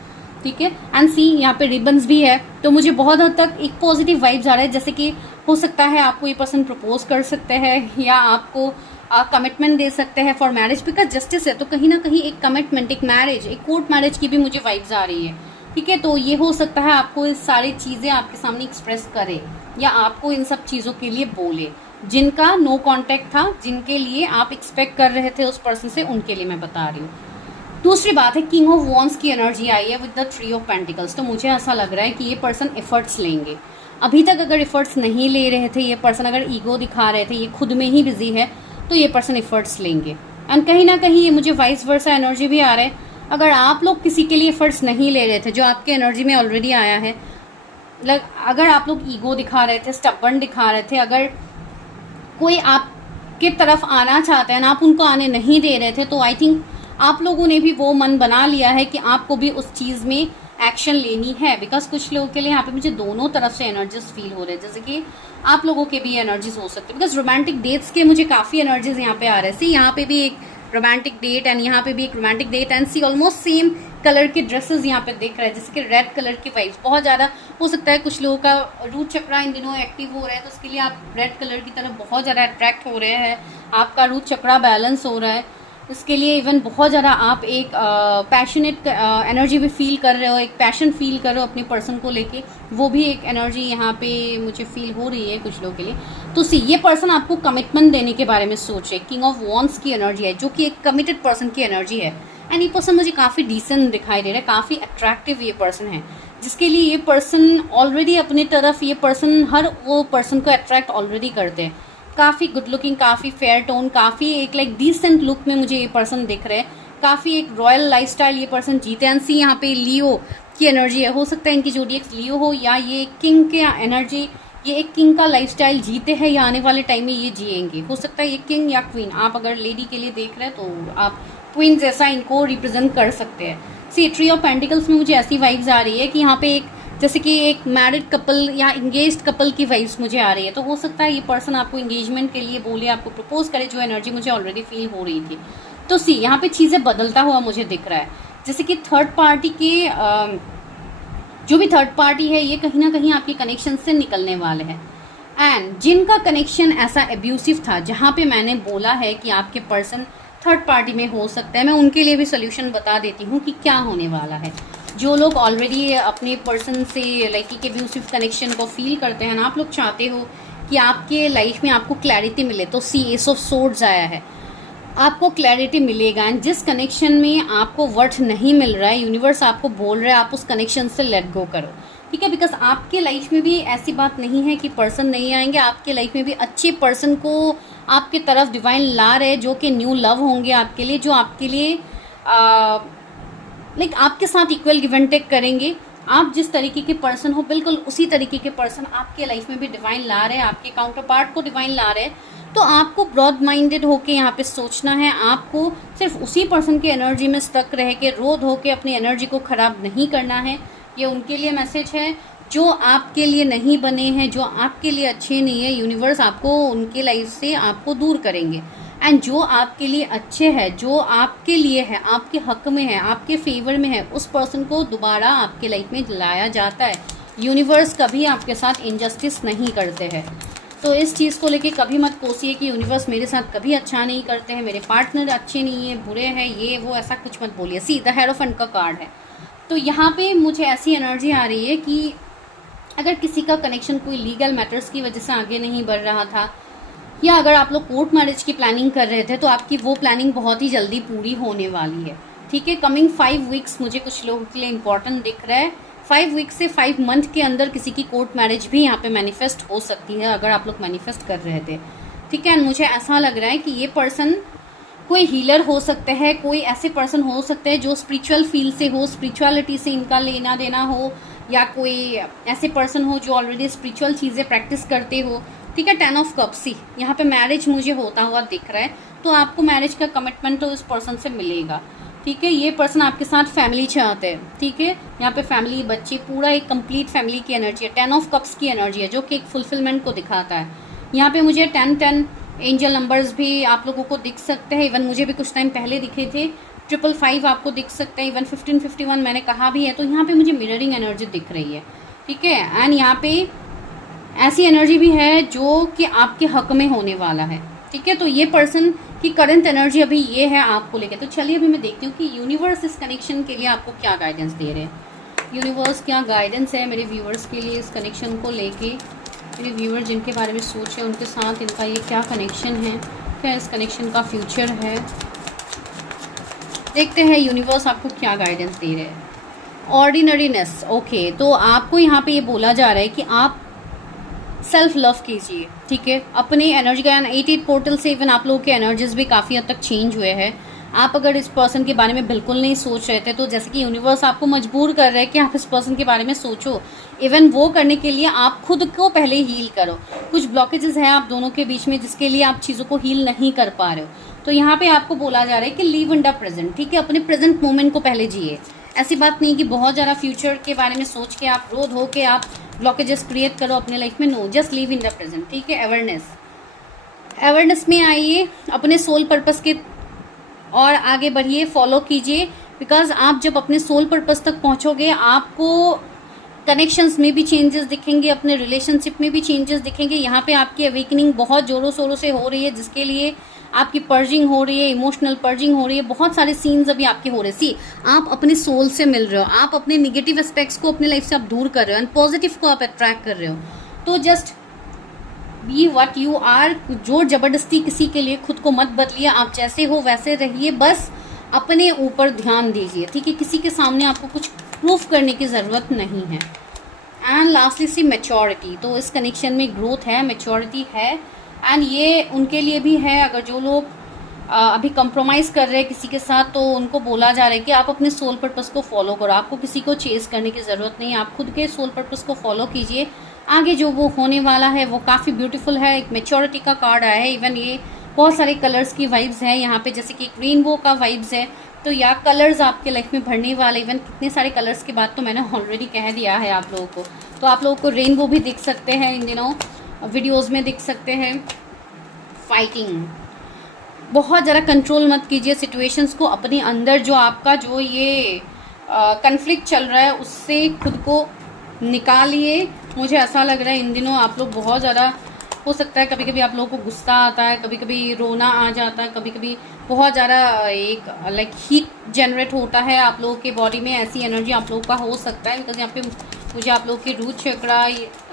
ठीक है। एंड सी यहाँ पे रिबन्स भी है, तो मुझे बहुत हद तक एक पॉजिटिव वाइब्स आ रहा है, जैसे कि हो सकता है आपको ये पर्सन प्रपोज कर सकते हैं, या आपको कमिटमेंट दे सकते हैं फॉर मैरिज, बिकॉज जस्टिस है, तो कहीं ना कहीं एक कमिटमेंट, एक मैरिज, एक कोर्ट मैरिज की भी मुझे वाइब्स आ रही है, ठीक है। तो ये हो सकता है आपको इस सारी चीज़ें आपके सामने एक्सप्रेस करे, या आपको इन सब चीज़ों के लिए बोले, जिनका नो कांटेक्ट था, जिनके लिए आप एक्सपेक्ट कर रहे थे उस पर्सन से, उनके लिए मैं बता रही हूँ। दूसरी बात है, किंग ऑफ वॉन्ड्स की एनर्जी आई है विद द 3 ऑफ पेंटिकल्स, तो मुझे ऐसा लग रहा है कि ये पर्सन एफर्ट्स लेंगे। अभी तक अगर एफर्ट्स नहीं ले रहे थे ये पर्सन, अगर ईगो दिखा रहे थे, ये खुद में ही बिजी है, तो ये पर्सन एफर्ट्स लेंगे। एंड कहीं ना कहीं ये मुझे वाइस वर्सा एनर्जी भी आ रहा है, अगर आप लोग किसी के लिए एफर्ट्स नहीं ले रहे थे, जो आपके एनर्जी में ऑलरेडी आया है, अगर आप लोग ईगो दिखा रहे थे, स्टबर्न दिखा रहे थे, अगर कोई आपके तरफ आना चाहते हैं ना, आप उनको आने नहीं दे रहे थे, तो आई थिंक आप लोगों ने भी वो मन बना लिया है कि आपको भी उस चीज़ में एक्शन लेनी है। बिकॉज कुछ लोगों के लिए यहाँ पे मुझे दोनों तरफ से एनर्जीज फील हो रहे हैं, जैसे कि आप लोगों के भी एनर्जीज हो सकते हैं। बिकॉज रोमांटिक डेट्स के मुझे काफ़ी एनर्जीज यहाँ पे आ रहे हैं। सी यहाँ पे भी एक रोमांटिक डेट एंड यहाँ पे भी एक romantic date and see almost same colour के ड्रेसेस यहाँ पे दिख रहा है, जैसे कि रेड कलर की वाइब्स बहुत ज़्यादा हो सकता है। कुछ लोगों का रूट चक्रा इन दिनों एक्टिव हो रहा है, तो उसके लिए आप रेड कलर की तरफ बहुत ज़्यादा अट्रैक्ट हो रहे हैं। आपका रूट चक्रा बैलेंस हो रहा है, इसके लिए इवन बहुत ज़्यादा आप एक पैशनेट एनर्जी भी फील कर रहे हो, एक पैशन फील कर रहे हो अपने पर्सन को लेके, वो भी एक एनर्जी यहाँ पे मुझे फील हो रही है कुछ लोगों के लिए। तो सी ये पर्सन आपको कमिटमेंट देने के बारे में सोच रहे, किंग ऑफ वॉन्ड्स की एनर्जी है, जो कि एक कमिटेड पर्सन की एनर्जी है। एंड ये पर्सन मुझे काफ़ी डिसेंट दिखाई दे रहा है, काफ़ी अट्रैक्टिव ये पर्सन है, जिसके लिए ये पर्सन ऑलरेडी अपनी तरफ, ये पर्सन हर वो पर्सन को अट्रैक्ट ऑलरेडी करते हैं। काफ़ी गुड लुकिंग, काफ़ी फेयर टोन, काफ़ी एक लाइक डिसेंट लुक में मुझे ये पर्सन दिख रहे हैं। काफ़ी एक रॉयल लाइफस्टाइल ये पर्सन जीते हैं। सी यहाँ पे लियो की एनर्जी है, हो सकता है इनकी जोडिएक लियो हो, या ये किंग के एनर्जी, ये एक किंग का लाइफस्टाइल जीते हैं या आने वाले टाइम में ये जिएंगे। हो सकता है ये किंग या क्वीन, आप अगर लेडी के लिए देख रहे हैं तो आप क्वीन जैसा इनको रिप्रेजेंट कर सकते हैं। सी ट्री ऑफ पेंटिकल्स में मुझे ऐसी वाइब्स आ रही है कि यहाँ पे एक जैसे कि एक मैरिड कपल या इंगेज्ड कपल की वाइब्स मुझे आ रही है। तो हो सकता है ये पर्सन आपको इंगेजमेंट के लिए बोले, आपको प्रपोज करे, जो एनर्जी मुझे ऑलरेडी फील हो रही थी। तो सी यहाँ पे चीज़ें बदलता हुआ मुझे दिख रहा है, जैसे कि थर्ड पार्टी के जो भी थर्ड पार्टी है ये कहीं ना कहीं आपके कनेक्शन से निकलने वाले हैं। एंड जिनका कनेक्शन ऐसा एब्यूसिव था, जहाँ पे मैंने बोला है कि आपके पर्सन थर्ड पार्टी में हो सकता है, मैं उनके लिए भी सोल्यूशन बता देती हूँ कि क्या होने वाला है। जो लोग ऑलरेडी अपने पर्सन से लाइक के एब्यूसिव कनेक्शन को फील करते हैं ना, आप लोग चाहते हो कि आपके लाइफ में आपको क्लैरिटी मिले, तो सी एस ऑफ सोर्ड्स आया है, आपको क्लैरिटी मिलेगा। एंड जिस कनेक्शन में आपको वर्थ नहीं मिल रहा है, यूनिवर्स आपको बोल रहा है आप उस कनेक्शन से लेट गो करो, ठीक है। बिकॉज आपके लाइफ में भी ऐसी बात नहीं है कि पर्सन नहीं आएंगे, आपके लाइफ में भी अच्छे पर्सन को आपके तरफ डिवाइन ला रहे, जो कि न्यू लव होंगे आपके लिए, जो आपके लिए लाइक आपके साथ इक्वल गिव एंड टेक करेंगे। आप जिस तरीके के पर्सन हो, बिल्कुल उसी तरीके के पर्सन आपके लाइफ में भी डिवाइन ला रहे हैं, आपके काउंटर पार्ट को डिवाइन ला रहे हैं। तो आपको ब्रॉड माइंडेड होके यहाँ पे सोचना है, आपको सिर्फ उसी पर्सन की एनर्जी में स्टक रह के रो धो के अपनी एनर्जी को ख़राब नहीं करना है। ये उनके लिए मैसेज है जो आपके लिए नहीं बने हैं, जो आपके लिए अच्छे नहीं है, यूनिवर्स आपको उनके लाइफ से आपको दूर करेंगे। एंड जो आपके लिए अच्छे हैं, जो आपके लिए है, आपके हक में है, आपके फेवर में है, उस पर्सन को दोबारा आपके लाइफ में लाया जाता है। यूनिवर्स कभी आपके साथ इनजस्टिस नहीं करते हैं, तो इस चीज़ को लेके कभी मत कोसिए कि यूनिवर्स मेरे साथ कभी अच्छा नहीं करते हैं, मेरे पार्टनर अच्छे नहीं है, बुरे हैं, ये वो, ऐसा कुछ मत बोलिए। सी द हेरोफेंट का कार्ड है, तो यहाँ पे मुझे ऐसी एनर्जी आ रही है कि अगर किसी का कनेक्शन कोई लीगल मैटर्स की वजह से आगे नहीं बढ़ रहा था, या अगर आप लोग कोर्ट मैरिज की प्लानिंग कर रहे थे, तो आपकी वो प्लानिंग बहुत ही जल्दी पूरी होने वाली है, ठीक है। कमिंग 5 वीक्स मुझे कुछ लोगों के लिए इंपॉर्टेंट दिख रहा है। 5 वीक्स से 5 मंथ के अंदर किसी की कोर्ट मैरिज भी यहाँ पे मैनिफेस्ट हो सकती है, अगर आप लोग मैनिफेस्ट कर रहे थे, ठीक है। मुझे ऐसा लग रहा है कि ये पर्सन कोई हीलर हो सकते हैं, कोई ऐसे पर्सन हो सकते हैं जो स्पिरिचुअल फील्ड से हो, स्पिरिचुअलिटी से इनका लेना देना हो, या कोई ऐसे पर्सन हो जो ऑलरेडी स्पिरिचुअल चीज़ें प्रैक्टिस करते हो, ठीक है। 10 ऑफ कप्स, यहाँ पे मैरिज मुझे होता हुआ दिख रहा है, तो आपको मैरिज का कमिटमेंट तो इस पर्सन से मिलेगा, ठीक है। ये पर्सन आपके साथ फैमिली चाहते हैं, ठीक है। यहाँ पे फैमिली, बच्चे, पूरा एक कंप्लीट फैमिली की एनर्जी है। 10 ऑफ कप्स की एनर्जी है, जो कि एक फुलफिलमेंट को दिखाता है। यहाँ पे मुझे 10 एंजल नंबर्स भी आप लोगों को दिख सकते हैं, इवन मुझे भी कुछ टाइम पहले दिखे थे। 555 आपको दिख सकता है, इवन 1551 मैंने कहा भी है। तो यहाँ पे मुझे मिररिंग एनर्जी दिख रही है, ठीक है। एंड यहाँ पे ऐसी एनर्जी भी है जो कि आपके हक में होने वाला है, ठीक है। तो ये पर्सन की करंट एनर्जी अभी ये है आपको लेके। तो चलिए अभी मैं देखती हूँ कि यूनिवर्स इस कनेक्शन के लिए आपको क्या गाइडेंस दे रहे हैं। यूनिवर्स क्या गाइडेंस है मेरे व्यूअर्स के लिए इस कनेक्शन को लेके। मेरे व्यूअर जिनके बारे में सोच है उनके साथ इनका ये क्या कनेक्शन है, क्या इस कनेक्शन का फ्यूचर है, देखते हैं यूनिवर्स आपको क्या गाइडेंस दे रहे हैं। Ordinariness, okay. तो आपको यहाँ पे ये बोला जा रहा है कि आप सेल्फ लव कीजिए, ठीक है। अपनी एनर्जी का 88 पोर्टल से इवन आप लोगों के एनर्जीज भी काफ़ी हद तक चेंज हुए हैं। आप अगर इस पर्सन के बारे में बिल्कुल नहीं सोच रहे थे, तो जैसे कि यूनिवर्स आपको मजबूर कर रहा है कि आप इस पर्सन के बारे में सोचो। इवन वो करने के लिए आप खुद को पहले हील करो। कुछ ब्लॉकेजेस हैं आप दोनों के बीच में, जिसके लिए आप चीज़ों को हील नहीं कर पा रहे हो। तो यहाँ पे आपको बोला जा रहा है कि लिव इन द प्रेजेंट, ठीक है, अपने प्रेजेंट मोमेंट को पहले जिए। ऐसी बात नहीं कि बहुत ज़्यादा फ्यूचर के बारे में सोच के आप रो धो के आप ब्लॉकेजेस क्रिएट करो अपने लाइफ में, no, just live in the present, ठीक है। अवेयरनेस में आइए, अपने सोल पर्पस के और आगे बढ़िए, फॉलो कीजिए, बिकॉज आप जब अपने सोल पर्पस तक पहुंचोगे आपको कनेक्शंस में भी चेंजेस दिखेंगे, अपने रिलेशनशिप में भी चेंजेस दिखेंगे। यहाँ पे आपकी अवेकनिंग बहुत ज़ोरों शोरों से हो रही है, जिसके लिए आपकी पर्जिंग हो रही है, इमोशनल पर्जिंग हो रही है, बहुत सारे सीन्स अभी आपके हो रहे हैं। सी, आप अपने सोल से मिल रहे हो, आप अपने निगेटिव एस्पेक्ट्स को अपने लाइफ से आप दूर कर रहे हो एंड पॉजिटिव को आप अट्रैक्ट कर रहे हो। तो just be what you are, जोर जबरदस्ती किसी के लिए खुद को मत बदलिए, आप जैसे हो वैसे रहिए, बस अपने ऊपर ध्यान दीजिए, ठीक है। किसी के सामने आपको कुछ प्रूफ करने की ज़रूरत नहीं है। एंड लास्टली सी मैच्योरिटी, तो इस कनेक्शन में ग्रोथ है, मैच्योरिटी है, एंड ये उनके लिए भी है अगर जो लोग अभी कंप्रोमाइज़ कर रहे हैं किसी के साथ, तो उनको बोला जा रहा है कि आप अपने सोल पर्पस को फॉलो करो, आपको किसी को चेस करने की ज़रूरत नहीं है, आप खुद के सोल पर्पस को फॉलो कीजिए। आगे जो वो होने वाला है वो काफ़ी ब्यूटीफुल है। एक मैच्योरिटी का कार्ड आया है, इवन ये बहुत सारे कलर्स की वाइब्स हैं यहाँ पे, जैसे कि रेनबो का वाइब्स है, तो या कलर्स आपके लाइफ में भरने वाले, इवन कितने सारे कलर्स की बात तो मैंने ऑलरेडी कह दिया है आप लोगों को। तो आप लोगों को रेनबो भी दिख सकते हैं इन दिनों, वीडियोज़ में दिख सकते हैं। फाइटिंग, बहुत ज़्यादा कंट्रोल मत कीजिए सिचुएशंस को, अपने अंदर जो आपका जो ये कन्फ्लिक्ट चल रहा है उससे खुद को निकालिए। मुझे ऐसा लग रहा है इन दिनों आप लोग बहुत ज़्यादा, हो सकता है कभी कभी आप लोगों को गुस्सा आता है, कभी कभी रोना आ जाता है, कभी कभी बहुत ज़्यादा एक लाइक हीट जनरेट होता है आप लोगों के बॉडी में, ऐसी एनर्जी आप लोगों का हो सकता है। बिकॉज यहाँ पे मुझे आप लोगों के रूट चक्रा,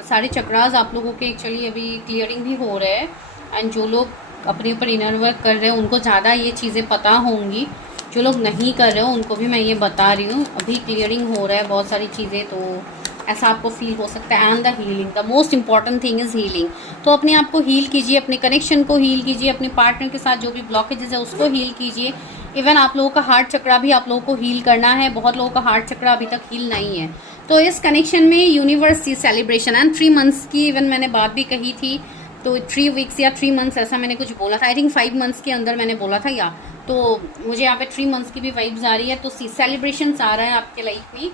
सारे चक्रास आप लोगों के एक्चुअली अभी क्लियरिंग भी हो रहे हैं, एंड जो लोग अपने ऊपर इनर वर्क कर रहे हो उनको ज़्यादा ये चीज़ें पता होंगी, जो लोग नहीं कर रहे हो उनको भी मैं ये बता रही हूँ। अभी क्लियरिंग हो रहा है बहुत सारी चीज़ें, तो ऐसा आपको फील हो सकता है। And the healing, the most important thing is healing. तो अपने आप को हील कीजिए, अपने कनेक्शन को हील कीजिए, अपने पार्टनर के साथ जो भी ब्लॉकेजेस है उसको हील कीजिए। इवन आप लोगों का हार्ट चक्रा भी आप लोगों को हील करना है, बहुत लोगों का हार्ट चक्रा अभी तक हील नहीं है। तो इस कनेक्शन में यूनिवर्स की सेलिब्रेशन एंड 3 मंथ्स की इवन मैंने बात भी कही थी, तो 3 वीक्स या 3 मंथ्स ऐसा मैंने कुछ बोला था, आई थिंक 5 मंथ्स के अंदर मैंने बोला था या, तो मुझे यहाँ पे 3 मंथ्स की भी वाइब्स आ रही है। तो सेलिब्रेशंस आ रहा है आपके लाइफ में,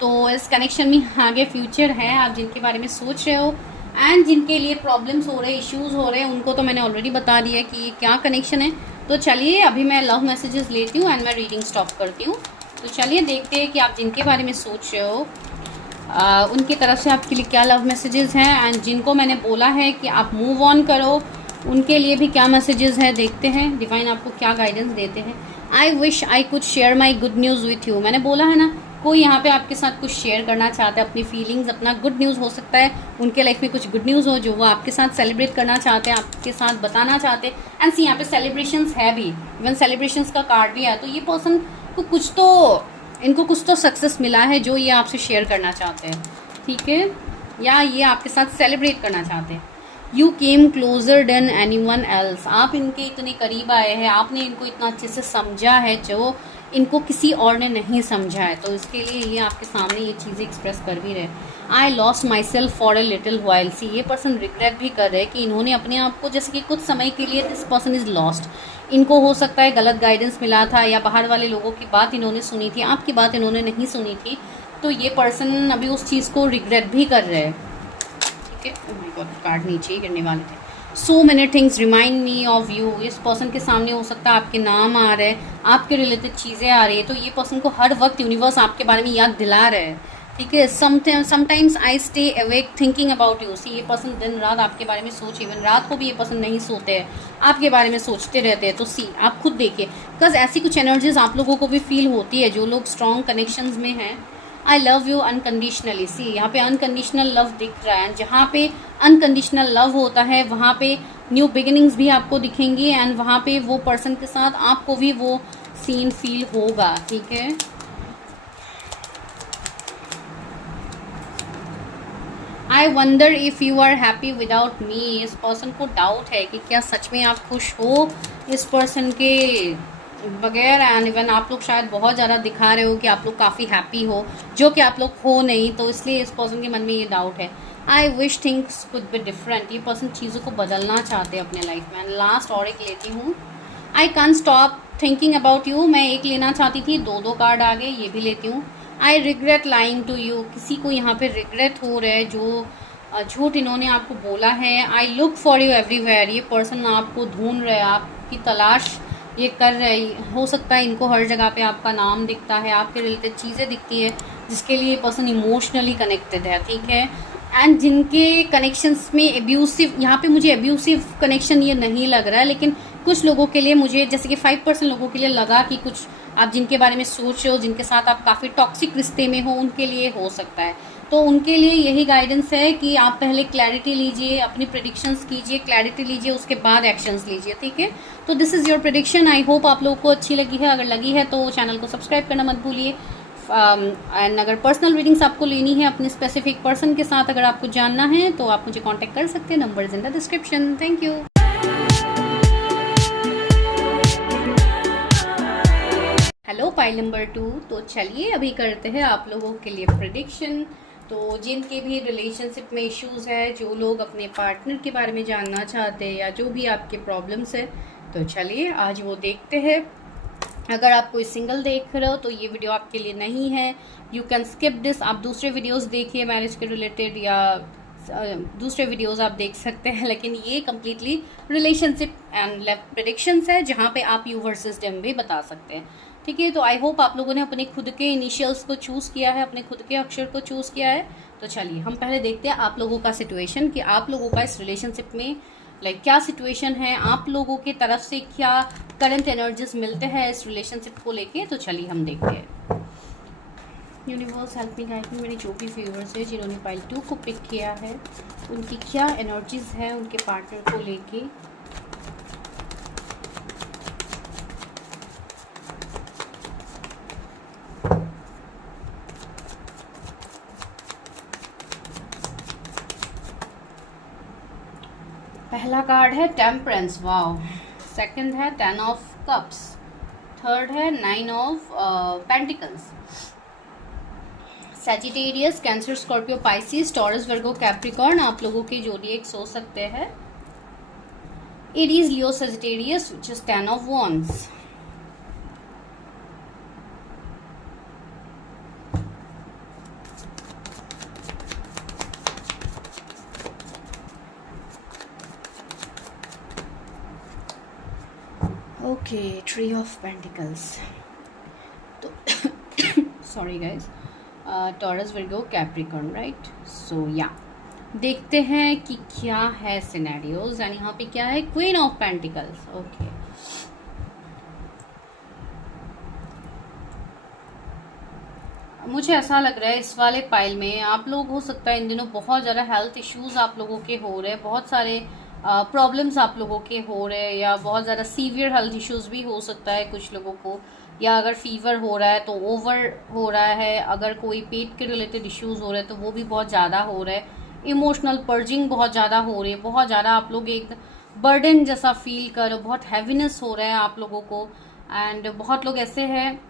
तो इस कनेक्शन में आगे फ्यूचर है, आप जिनके बारे में सोच रहे हो एंड जिनके लिए प्रॉब्लम्स हो रहे हैं, इश्यूज़ हो रहे हैं, उनको तो मैंने ऑलरेडी बता दिया कि ये क्या कनेक्शन है। तो चलिए अभी मैं लव मैसेजेस लेती हूँ एंड मैं रीडिंग स्टॉप करती हूँ। तो चलिए देखते हैं कि आप जिनके बारे में सोच रहे हो उनकी तरफ से आपके लिए क्या लव मैसेजेस हैं, एंड जिनको मैंने बोला है कि आप मूव ऑन करो उनके लिए भी क्या मैसेजेस हैं। देखते हैं डिवाइन आपको क्या गाइडेंस देते हैं। I wish I could share my good news with you. मैंने बोला है ना, कोई यहाँ पे आपके साथ कुछ शेयर करना चाहता है, अपनी फीलिंग्स, अपना गुड न्यूज़ हो सकता है, उनके लाइफ में कुछ गुड न्यूज़ हो जो वो आपके साथ सेलिब्रेट करना चाहते हैं, आपके साथ बताना चाहते हैं। एंड सी यहाँ पे सेलिब्रेशंस है भी, इवन सेलिब्रेशंस का कार्ड भी है, तो ये पर्सन को कुछ तो, इनको कुछ तो सक्सेस मिला है जो ये आपसे शेयर करना चाहते हैं, ठीक है, या ये आपके साथ सेलिब्रेट करना चाहते हैं। You came closure then any one else, आप इनके इतने करीब आए हैं, आपने इनको इतना अच्छे से समझा है जो इनको किसी और ने नहीं समझा है, तो इसके लिए ये आपके सामने ये चीज़ें एक्सप्रेस कर भी रहे। I lost myself for a little while, see ये पर्सन रिग्रेट भी कर रहे हैं कि इन्होंने अपने आप को, जैसे कि कुछ समय के लिए दिस पर्सन इज़ लॉस्ट, इनको हो सकता है गलत गाइडेंस मिला था या बाहर वाले लोगों की बात इन्होंने सुनी थी, आपकी बात इन्होंने नहीं सुनी थी, तो ये पर्सन अभी उस चीज़ को रिग्रेट भी कर रहे हैं, ठीक है। कार्ड नीचे ही गिरने वाले थे। So many things remind me of you, इस पर्सन के सामने हो सकता है आपके नाम आ रहे हैं, आपके रिलेटेड चीज़ें आ रही है, तो ये पर्सन को हर वक्त यूनिवर्स आपके बारे में याद दिला रहे हैं, ठीक है। Sometimes I stay awake thinking about you, see ये पर्सन दिन रात आपके बारे में सोच, इवन रात को भी ये पर्सन नहीं सोते हैं, आपके बारे में सोचते रहते हैं। तो सी आप खुद देखिए, बिकॉज ऐसी कुछ एनर्जीज आप लोगों को भी फील होती है जो लोग स्ट्रॉन्ग कनेक्शंस में हैं। आई लव यू अनकंडीशनली, सी यहाँ पे अनकंडीशनल लव दिख रहा है, जहाँ पे अनकंडीशनल लव होता है वहाँ पे न्यू बिगिनिंग्स भी आपको दिखेंगी, एंड वहाँ पे वो पर्सन के साथ आपको भी वो सीन फील होगा, ठीक है। I wonder if you are happy without me, इस पर्सन को डाउट है कि क्या सच में आप खुश हो इस पर्सन के बगैर, एंड इवन आप लोग शायद बहुत ज़्यादा दिखा रहे हो कि आप लोग काफ़ी हैप्पी हो, जो कि आप लोग हो नहीं, तो इसलिए इस पर्सन के मन में ये डाउट है। I wish things could be different, ये पर्सन चीज़ों को बदलना चाहते हैं अपने लाइफ में। लास्ट और एक लेती हूँ, I can't stop thinking about you, मैं एक लेना चाहती थी, दो कार्ड आ गए, ये भी लेती हूँ। I regret lying to you, किसी को यहाँ पे रिग्रेट हो रहा है जो झूठ इन्होंने आपको बोला है। I look for you everywhere, ये पर्सन आपको ढूंढ रहे हैं, आपकी तलाश ये कर रहे हैं। हो सकता है इनको हर जगह पे आपका नाम दिखता है, आपके रिलेटेड चीज़ें दिखती है जिसके लिए ये पर्सन इमोशनली कनेक्टेड है, ठीक है। एंड जिनके कनेक्शंस में एब्यूसिव, यहाँ पे मुझे एब्यूसिव कनेक्शन ये नहीं लग रहा है, लेकिन कुछ लोगों के लिए मुझे, जैसे कि 5% लोगों के लिए लगा कि कुछ आप जिनके बारे में सोच रहे हो, जिनके साथ आप काफ़ी टॉक्सिक रिश्ते में हो, उनके लिए हो सकता है। तो उनके लिए यही गाइडेंस है कि आप पहले क्लैरिटी लीजिए, अपनी प्रेडिक्शंस कीजिए, क्लैरिटी लीजिए, उसके बाद एक्शंस लीजिए, ठीक है। तो this is your prediction. I hope आप लोगों को अच्छी लगी है। अगर लगी है तो चैनल को सब्सक्राइब करना मत भूलिए। एंड अगर पर्सनल रीडिंग्स आपको लेनी है अपने स्पेसिफिक पर्सन के साथ, अगर आपको जानना है तो आप मुझे कॉन्टैक्ट कर सकते हैं, number is in the description. Thank you. Hello pile number 2। तो चलिए अभी करते हैं आप लोगों के लिए प्रेडिक्शन। तो जिनके भी रिलेशनशिप में इश्यूज है, जो लोग अपने पार्टनर के बारे में जानना चाहते हैं, या जो भी आपके प्रॉब्लम्स है, तो चलिए आज वो देखते हैं। अगर आप कोई सिंगल देख रहे हो तो ये वीडियो आपके लिए नहीं है, यू कैन स्किप दिस। आप दूसरे वीडियोस देखिए मैरिज के रिलेटेड, या दूसरे वीडियोस आप देख सकते हैं, लेकिन ये completely relationship and love predictions है, जहाँ पे आप यू वर्सेस देम भी बता सकते हैं, ठीक है। तो आई होप आप लोगों ने अपने खुद के इनिशियल्स को चूज़ किया है, अपने खुद के अक्षर को चूज़ किया है। तो चलिए हम पहले देखते हैं आप लोगों का सिचुएशन, कि आप लोगों का इस रिलेशनशिप में क्या सिचुएशन है, आप लोगों की तरफ से क्या करंट एनर्जीज मिलते हैं इस रिलेशनशिप को लेके। तो चलिए हम देखते हैं। यूनिवर्स हेल्प मी गाइड मी, मेरे जो भी व्यूअर्स है जिन्होंने पाइल 2 को पिक किया है, उनकी क्या एनर्जीज है उनके पार्टनर को लेके। पहला कार्ड है टेम्परेंस, वाओ। सेकंड है 10 ऑफ कप्स। थर्ड है 9 of pentacles. Sagittarius, cancer, Scorpio, Pisces, taurus, Virgo, Capricorn आप लोगों के जोडिएक्स हो सकते हैं। Aries, Leo, Sagittarius, which is 10 of wands. Okay, tree of pentacles. तो sorry guys, taurus, Virgo, Capricorn, right. सो या देखते हैं कि क्या है सिनेरियोज। यानी यहाँ पे क्या है, क्वीन ऑफ पेंटिकल्स। ओके, मुझे ऐसा लग रहा है इस वाले पाइल में आप लोग, हो सकता है इन दिनों बहुत ज़्यादा हेल्थ इश्यूज आप लोगों के हो रहे हैं, बहुत सारे प्रॉब्लम्स आप लोगों के हो रहे हैं, या बहुत ज़्यादा सीवियर हेल्थ इश्यूज भी हो सकता है कुछ लोगों को, या अगर फीवर हो रहा है तो ओवर हो रहा है, अगर कोई पेट के रिलेटेड इश्यूज हो रहे हैं तो वो भी बहुत ज़्यादा हो रहा है, इमोशनल पर्जिंग बहुत ज़्यादा हो रही है, बहुत ज़्यादा आप लोग एक बर्डन जैसा फील कर रहे हो, बहुत हैवीनेस हो रहा है आप लोगों को। एंड बहुत लोग ऐसे हैं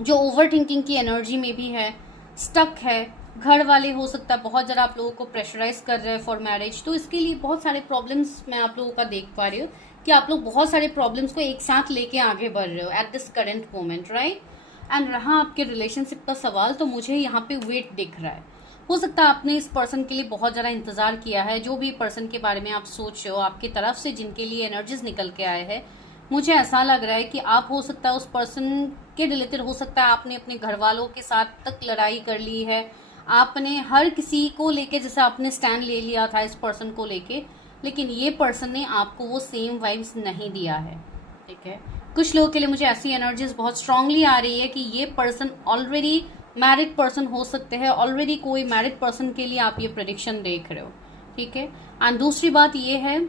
जो ओवर थिंकिंग की एनर्जी में भी है, स्टक है। घर वाले हो सकता है बहुत ज़्यादा आप लोगों को प्रेशराइज कर रहे हैं फॉर मैरिज, तो इसके लिए बहुत सारे प्रॉब्लम्स मैं आप लोगों का देख पा रही हूँ कि आप लोग बहुत सारे प्रॉब्लम्स को एक साथ लेके आगे बढ़ रहे हो at this current moment, right. And रहा आपके रिलेशनशिप का सवाल, तो मुझे यहाँ पे वेट दिख रहा है। हो सकता है आपने इस पर्सन के लिए बहुत ज़्यादा इंतजार किया है, जो भी पर्सन के बारे में आप सोच रहे हो आपकी तरफ से, जिनके लिए एनर्जीज निकल के आए हैं, मुझे ऐसा लग रहा है कि आप, हो सकता है उस पर्सन के रिलेटेड, हो सकता है आपने अपने घर वालों के साथ तक लड़ाई कर ली है, आपने हर किसी को लेके, जैसे आपने स्टैंड ले लिया था इस पर्सन को लेके, लेकिन ये पर्सन ने आपको वो सेम वाइब्स नहीं दिया है, ठीक है। कुछ लोगों के लिए मुझे ऐसी एनर्जीज बहुत स्ट्रांगली आ रही है कि ये पर्सन ऑलरेडी मैरिड पर्सन हो सकते हैं, ऑलरेडी कोई मैरिड पर्सन के लिए आप ये प्रेडिक्शन देख रहे हो, ठीक है। एंड दूसरी बात ये है,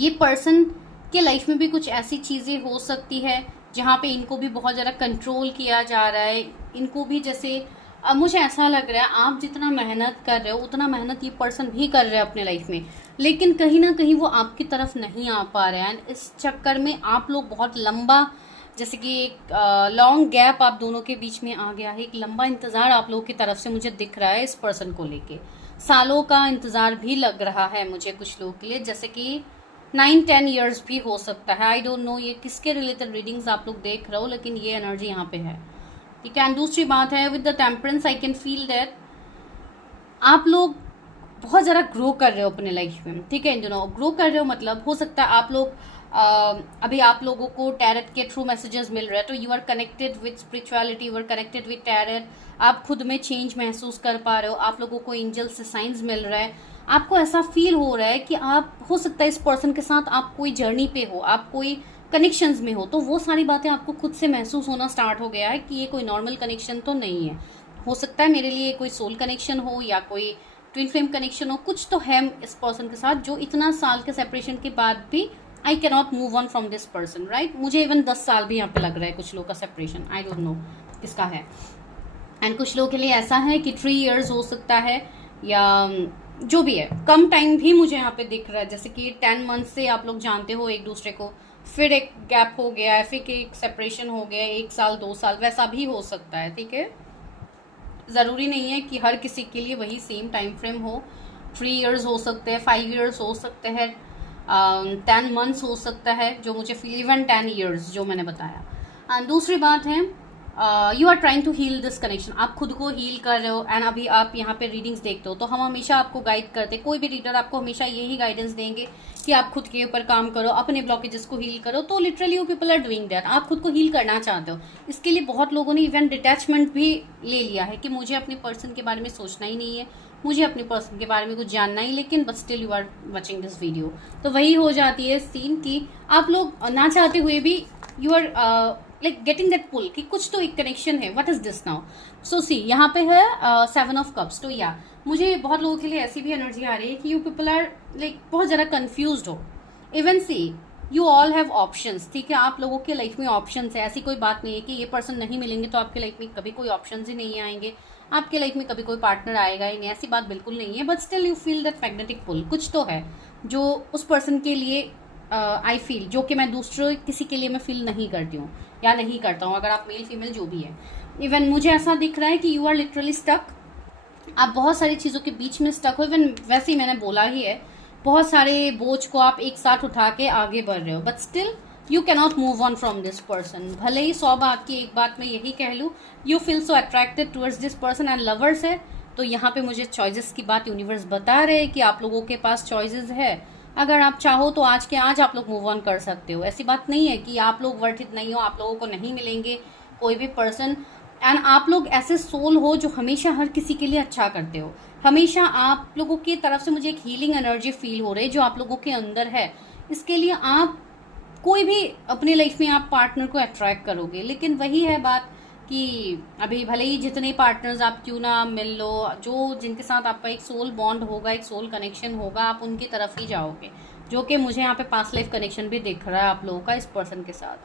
ये पर्सन के लाइफ में भी कुछ ऐसी चीज़ें हो सकती है जहाँ पे इनको भी बहुत ज़्यादा कंट्रोल किया जा रहा है, इनको भी जैसे, अब मुझे ऐसा लग रहा है आप जितना मेहनत कर रहे हो उतना मेहनत ये पर्सन भी कर रहे हैं अपने लाइफ में, लेकिन कहीं ना कहीं वो आपकी तरफ नहीं आ पा रहे हैं। इस चक्कर में आप लोग बहुत लंबा, जैसे कि एक लॉन्ग गैप आप दोनों के बीच में आ गया है, एक लंबा इंतज़ार आप लोगों की तरफ से मुझे दिख रहा है इस पर्सन को लेके, सालों का इंतज़ार भी लग रहा है मुझे कुछ लोगों के लिए। जैसे कि 9-10 years भी हो सकता है। आई डोंट नो ये किसके रिलेटेड रीडिंग्स आप लोग देख रहे हो, लेकिन ये एनर्जी यहाँ पे है, ठीक है। एंड दूसरी बात है with the temperance I can feel that आप लोग बहुत ज़्यादा ग्रो कर रहे हो अपने लाइफ में, ठीक है। ग्रो कर रहे हो मतलब हो सकता है आप लोग अभी आप लोगों को टैरेट के थ्रू मैसेजेस मिल रहे हैं, तो you are connected with spirituality, you are connected with tarot. आप खुद में चेंज महसूस कर पा रहे हो, आप लोगों को एंजल से साइंस मिल रहा है, आपको ऐसा फील हो रहा है कि आप हो सकता है इस पर्सन के साथ आप कोई जर्नी पे हो, आप कोई कनेक्शंस में हो, तो वो सारी बातें आपको खुद से महसूस होना स्टार्ट हो गया है कि ये कोई नॉर्मल कनेक्शन तो नहीं है। हो सकता है मेरे लिए कोई सोल कनेक्शन हो या कोई ट्विन फ्लेम कनेक्शन हो, कुछ तो है इस पर्सन के साथ जो इतना साल के सेपरेशन के बाद भी I can not move on from this person, right. मुझे इवन 10 साल भी यहाँ पे लग रहा है कुछ लोग का सेपरेशन, आई डोंट नो किसका है। एंड कुछ लोगों के लिए ऐसा है कि 3 years हो सकता है, या जो भी है कम टाइम भी मुझे यहाँ पे दिख रहा है, जैसे कि 10 months से आप लोग जानते हो एक दूसरे को, फिर एक गैप हो गया है, फिर एक सेपरेशन हो गया, 1 साल 2 साल वैसा भी हो सकता है, ठीक है। ज़रूरी नहीं है कि हर किसी के लिए वही सेम टाइम फ्रेम हो। 3 years हो सकते हैं, 5 years हो सकते हैं, 10 months हो सकता है, जो मुझे फील इवन 10 years जो मैंने बताया। एंड दूसरी बात है you are trying to heal this connection, आप खुद को हील कर रहे हो। एंड अभी आप यहाँ पे रीडिंग्स देखते हो तो हम हमेशा आपको गाइड करते हैं, कोई भी रीडर आपको हमेशा यही गाइडेंस देंगे कि आप खुद के ऊपर काम करो, अपने ब्लॉकेजेस को हील करो। तो literally you people are doing that, आप खुद को हील करना चाहते हो। इसके लिए बहुत लोगों ने इवन डिटैचमेंट भी ले लिया है कि मुझे अपने पर्सन के बारे में सोचना ही नहीं है, मुझे अपने पर्सन के बारे में कुछ जानना ही, लेकिन but still you are watching this video. तो वही हो जाती है सीन कि आप लोग ना चाहते हुए भी you are like getting that pull कि कुछ तो एक कनेक्शन है। What is this now? So see यहाँ पे है 7 of Cups। तो या मुझे बहुत लोगों के लिए ऐसी भी एनर्जी आ रही है कि यू पीपल आर लाइक बहुत ज़्यादा कन्फ्यूज हो। Even see you all have options, ठीक है। आप लोगों के लाइफ में ऑप्शंस है, ऐसी कोई बात नहीं है कि ये पर्सन नहीं मिलेंगे तो आपके लाइफ में कभी कोई ऑप्शंस ही नहीं आएंगे, आपके लाइफ में कभी कोई पार्टनर आएगा ही नहीं, ऐसी बात बिल्कुल नहीं है। But still you feel that magnetic pull, कुछ तो है जो उस पर्सन के लिए आई फील, जो कि मैं दूसरे किसी के लिए मैं फील नहीं करती हूँ या नहीं करता हूँ, अगर आप मेल फीमेल जो भी है। इवन मुझे ऐसा दिख रहा है कि यू आर लिटरली स्टक, आप बहुत सारी चीज़ों के बीच में स्टक हो। इवन वैसे ही मैंने बोला ही है, बहुत सारे बोझ को आप एक साथ उठा के आगे बढ़ रहे हो, but still you cannot move on from this person. भले ही 100 बात की एक बात मैं यही कह लूँ, you feel so attracted towards this person and lovers है। तो यहाँ पे मुझे चॉइसेस की बात यूनिवर्स बता रहे हैं कि आप लोगों के पास चॉइसेस है। अगर आप चाहो तो आज के आज आप लोग मूव ऑन कर सकते हो। ऐसी बात नहीं है कि आप लोग वर्थ इट नहीं हो, आप लोगों को नहीं मिलेंगे कोई भी पर्सन। एंड आप लोग ऐसे सोल हो जो हमेशा हर किसी के लिए अच्छा करते हो, हमेशा आप लोगों की तरफ से मुझे एक हीलिंग एनर्जी फील हो रही है जो आप लोगों के अंदर है। इसके लिए आप कोई भी अपने लाइफ में आप पार्टनर को अट्रैक्ट करोगे। लेकिन वही है बात कि अभी भले ही जितने पार्टनर्स आप क्यों ना मिल लो, जो जिनके साथ आपका एक सोल बॉन्ड होगा, एक सोल कनेक्शन होगा, आप उनकी तरफ ही जाओगे, जो कि मुझे यहाँ पे पास्ट लाइफ कनेक्शन भी दिख रहा है आप लोगों का इस पर्सन के साथ,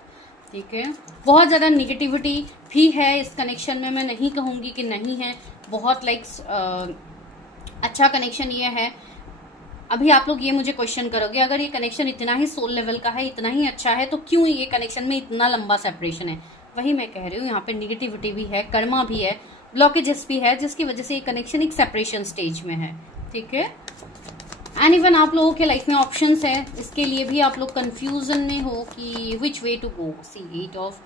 ठीक है। बहुत ज़्यादा निगेटिविटी भी है इस कनेक्शन में, मैं नहीं कहूँगी कि नहीं है, बहुत लाइक अच्छा कनेक्शन ये है। अभी आप लोग ये मुझे क्वेश्चन करोगे, अगर ये कनेक्शन इतना ही सोल लेवल का है, इतना ही अच्छा है, तो क्यों ये कनेक्शन में इतना लंबा सेपरेशन है? वही मैं कह रही हूँ, यहाँ पे निगेटिविटी भी है, कर्मा भी है, ब्लॉकेजेस भी है, जिसकी वजह से ये कनेक्शन एक सेपरेशन स्टेज में है, ठीक है। एंड इवन आप लोगों के लाइफ में ऑप्शंस है, इसके लिए भी आप लोग कंफ्यूजन में हो कि which way to go. See 8 of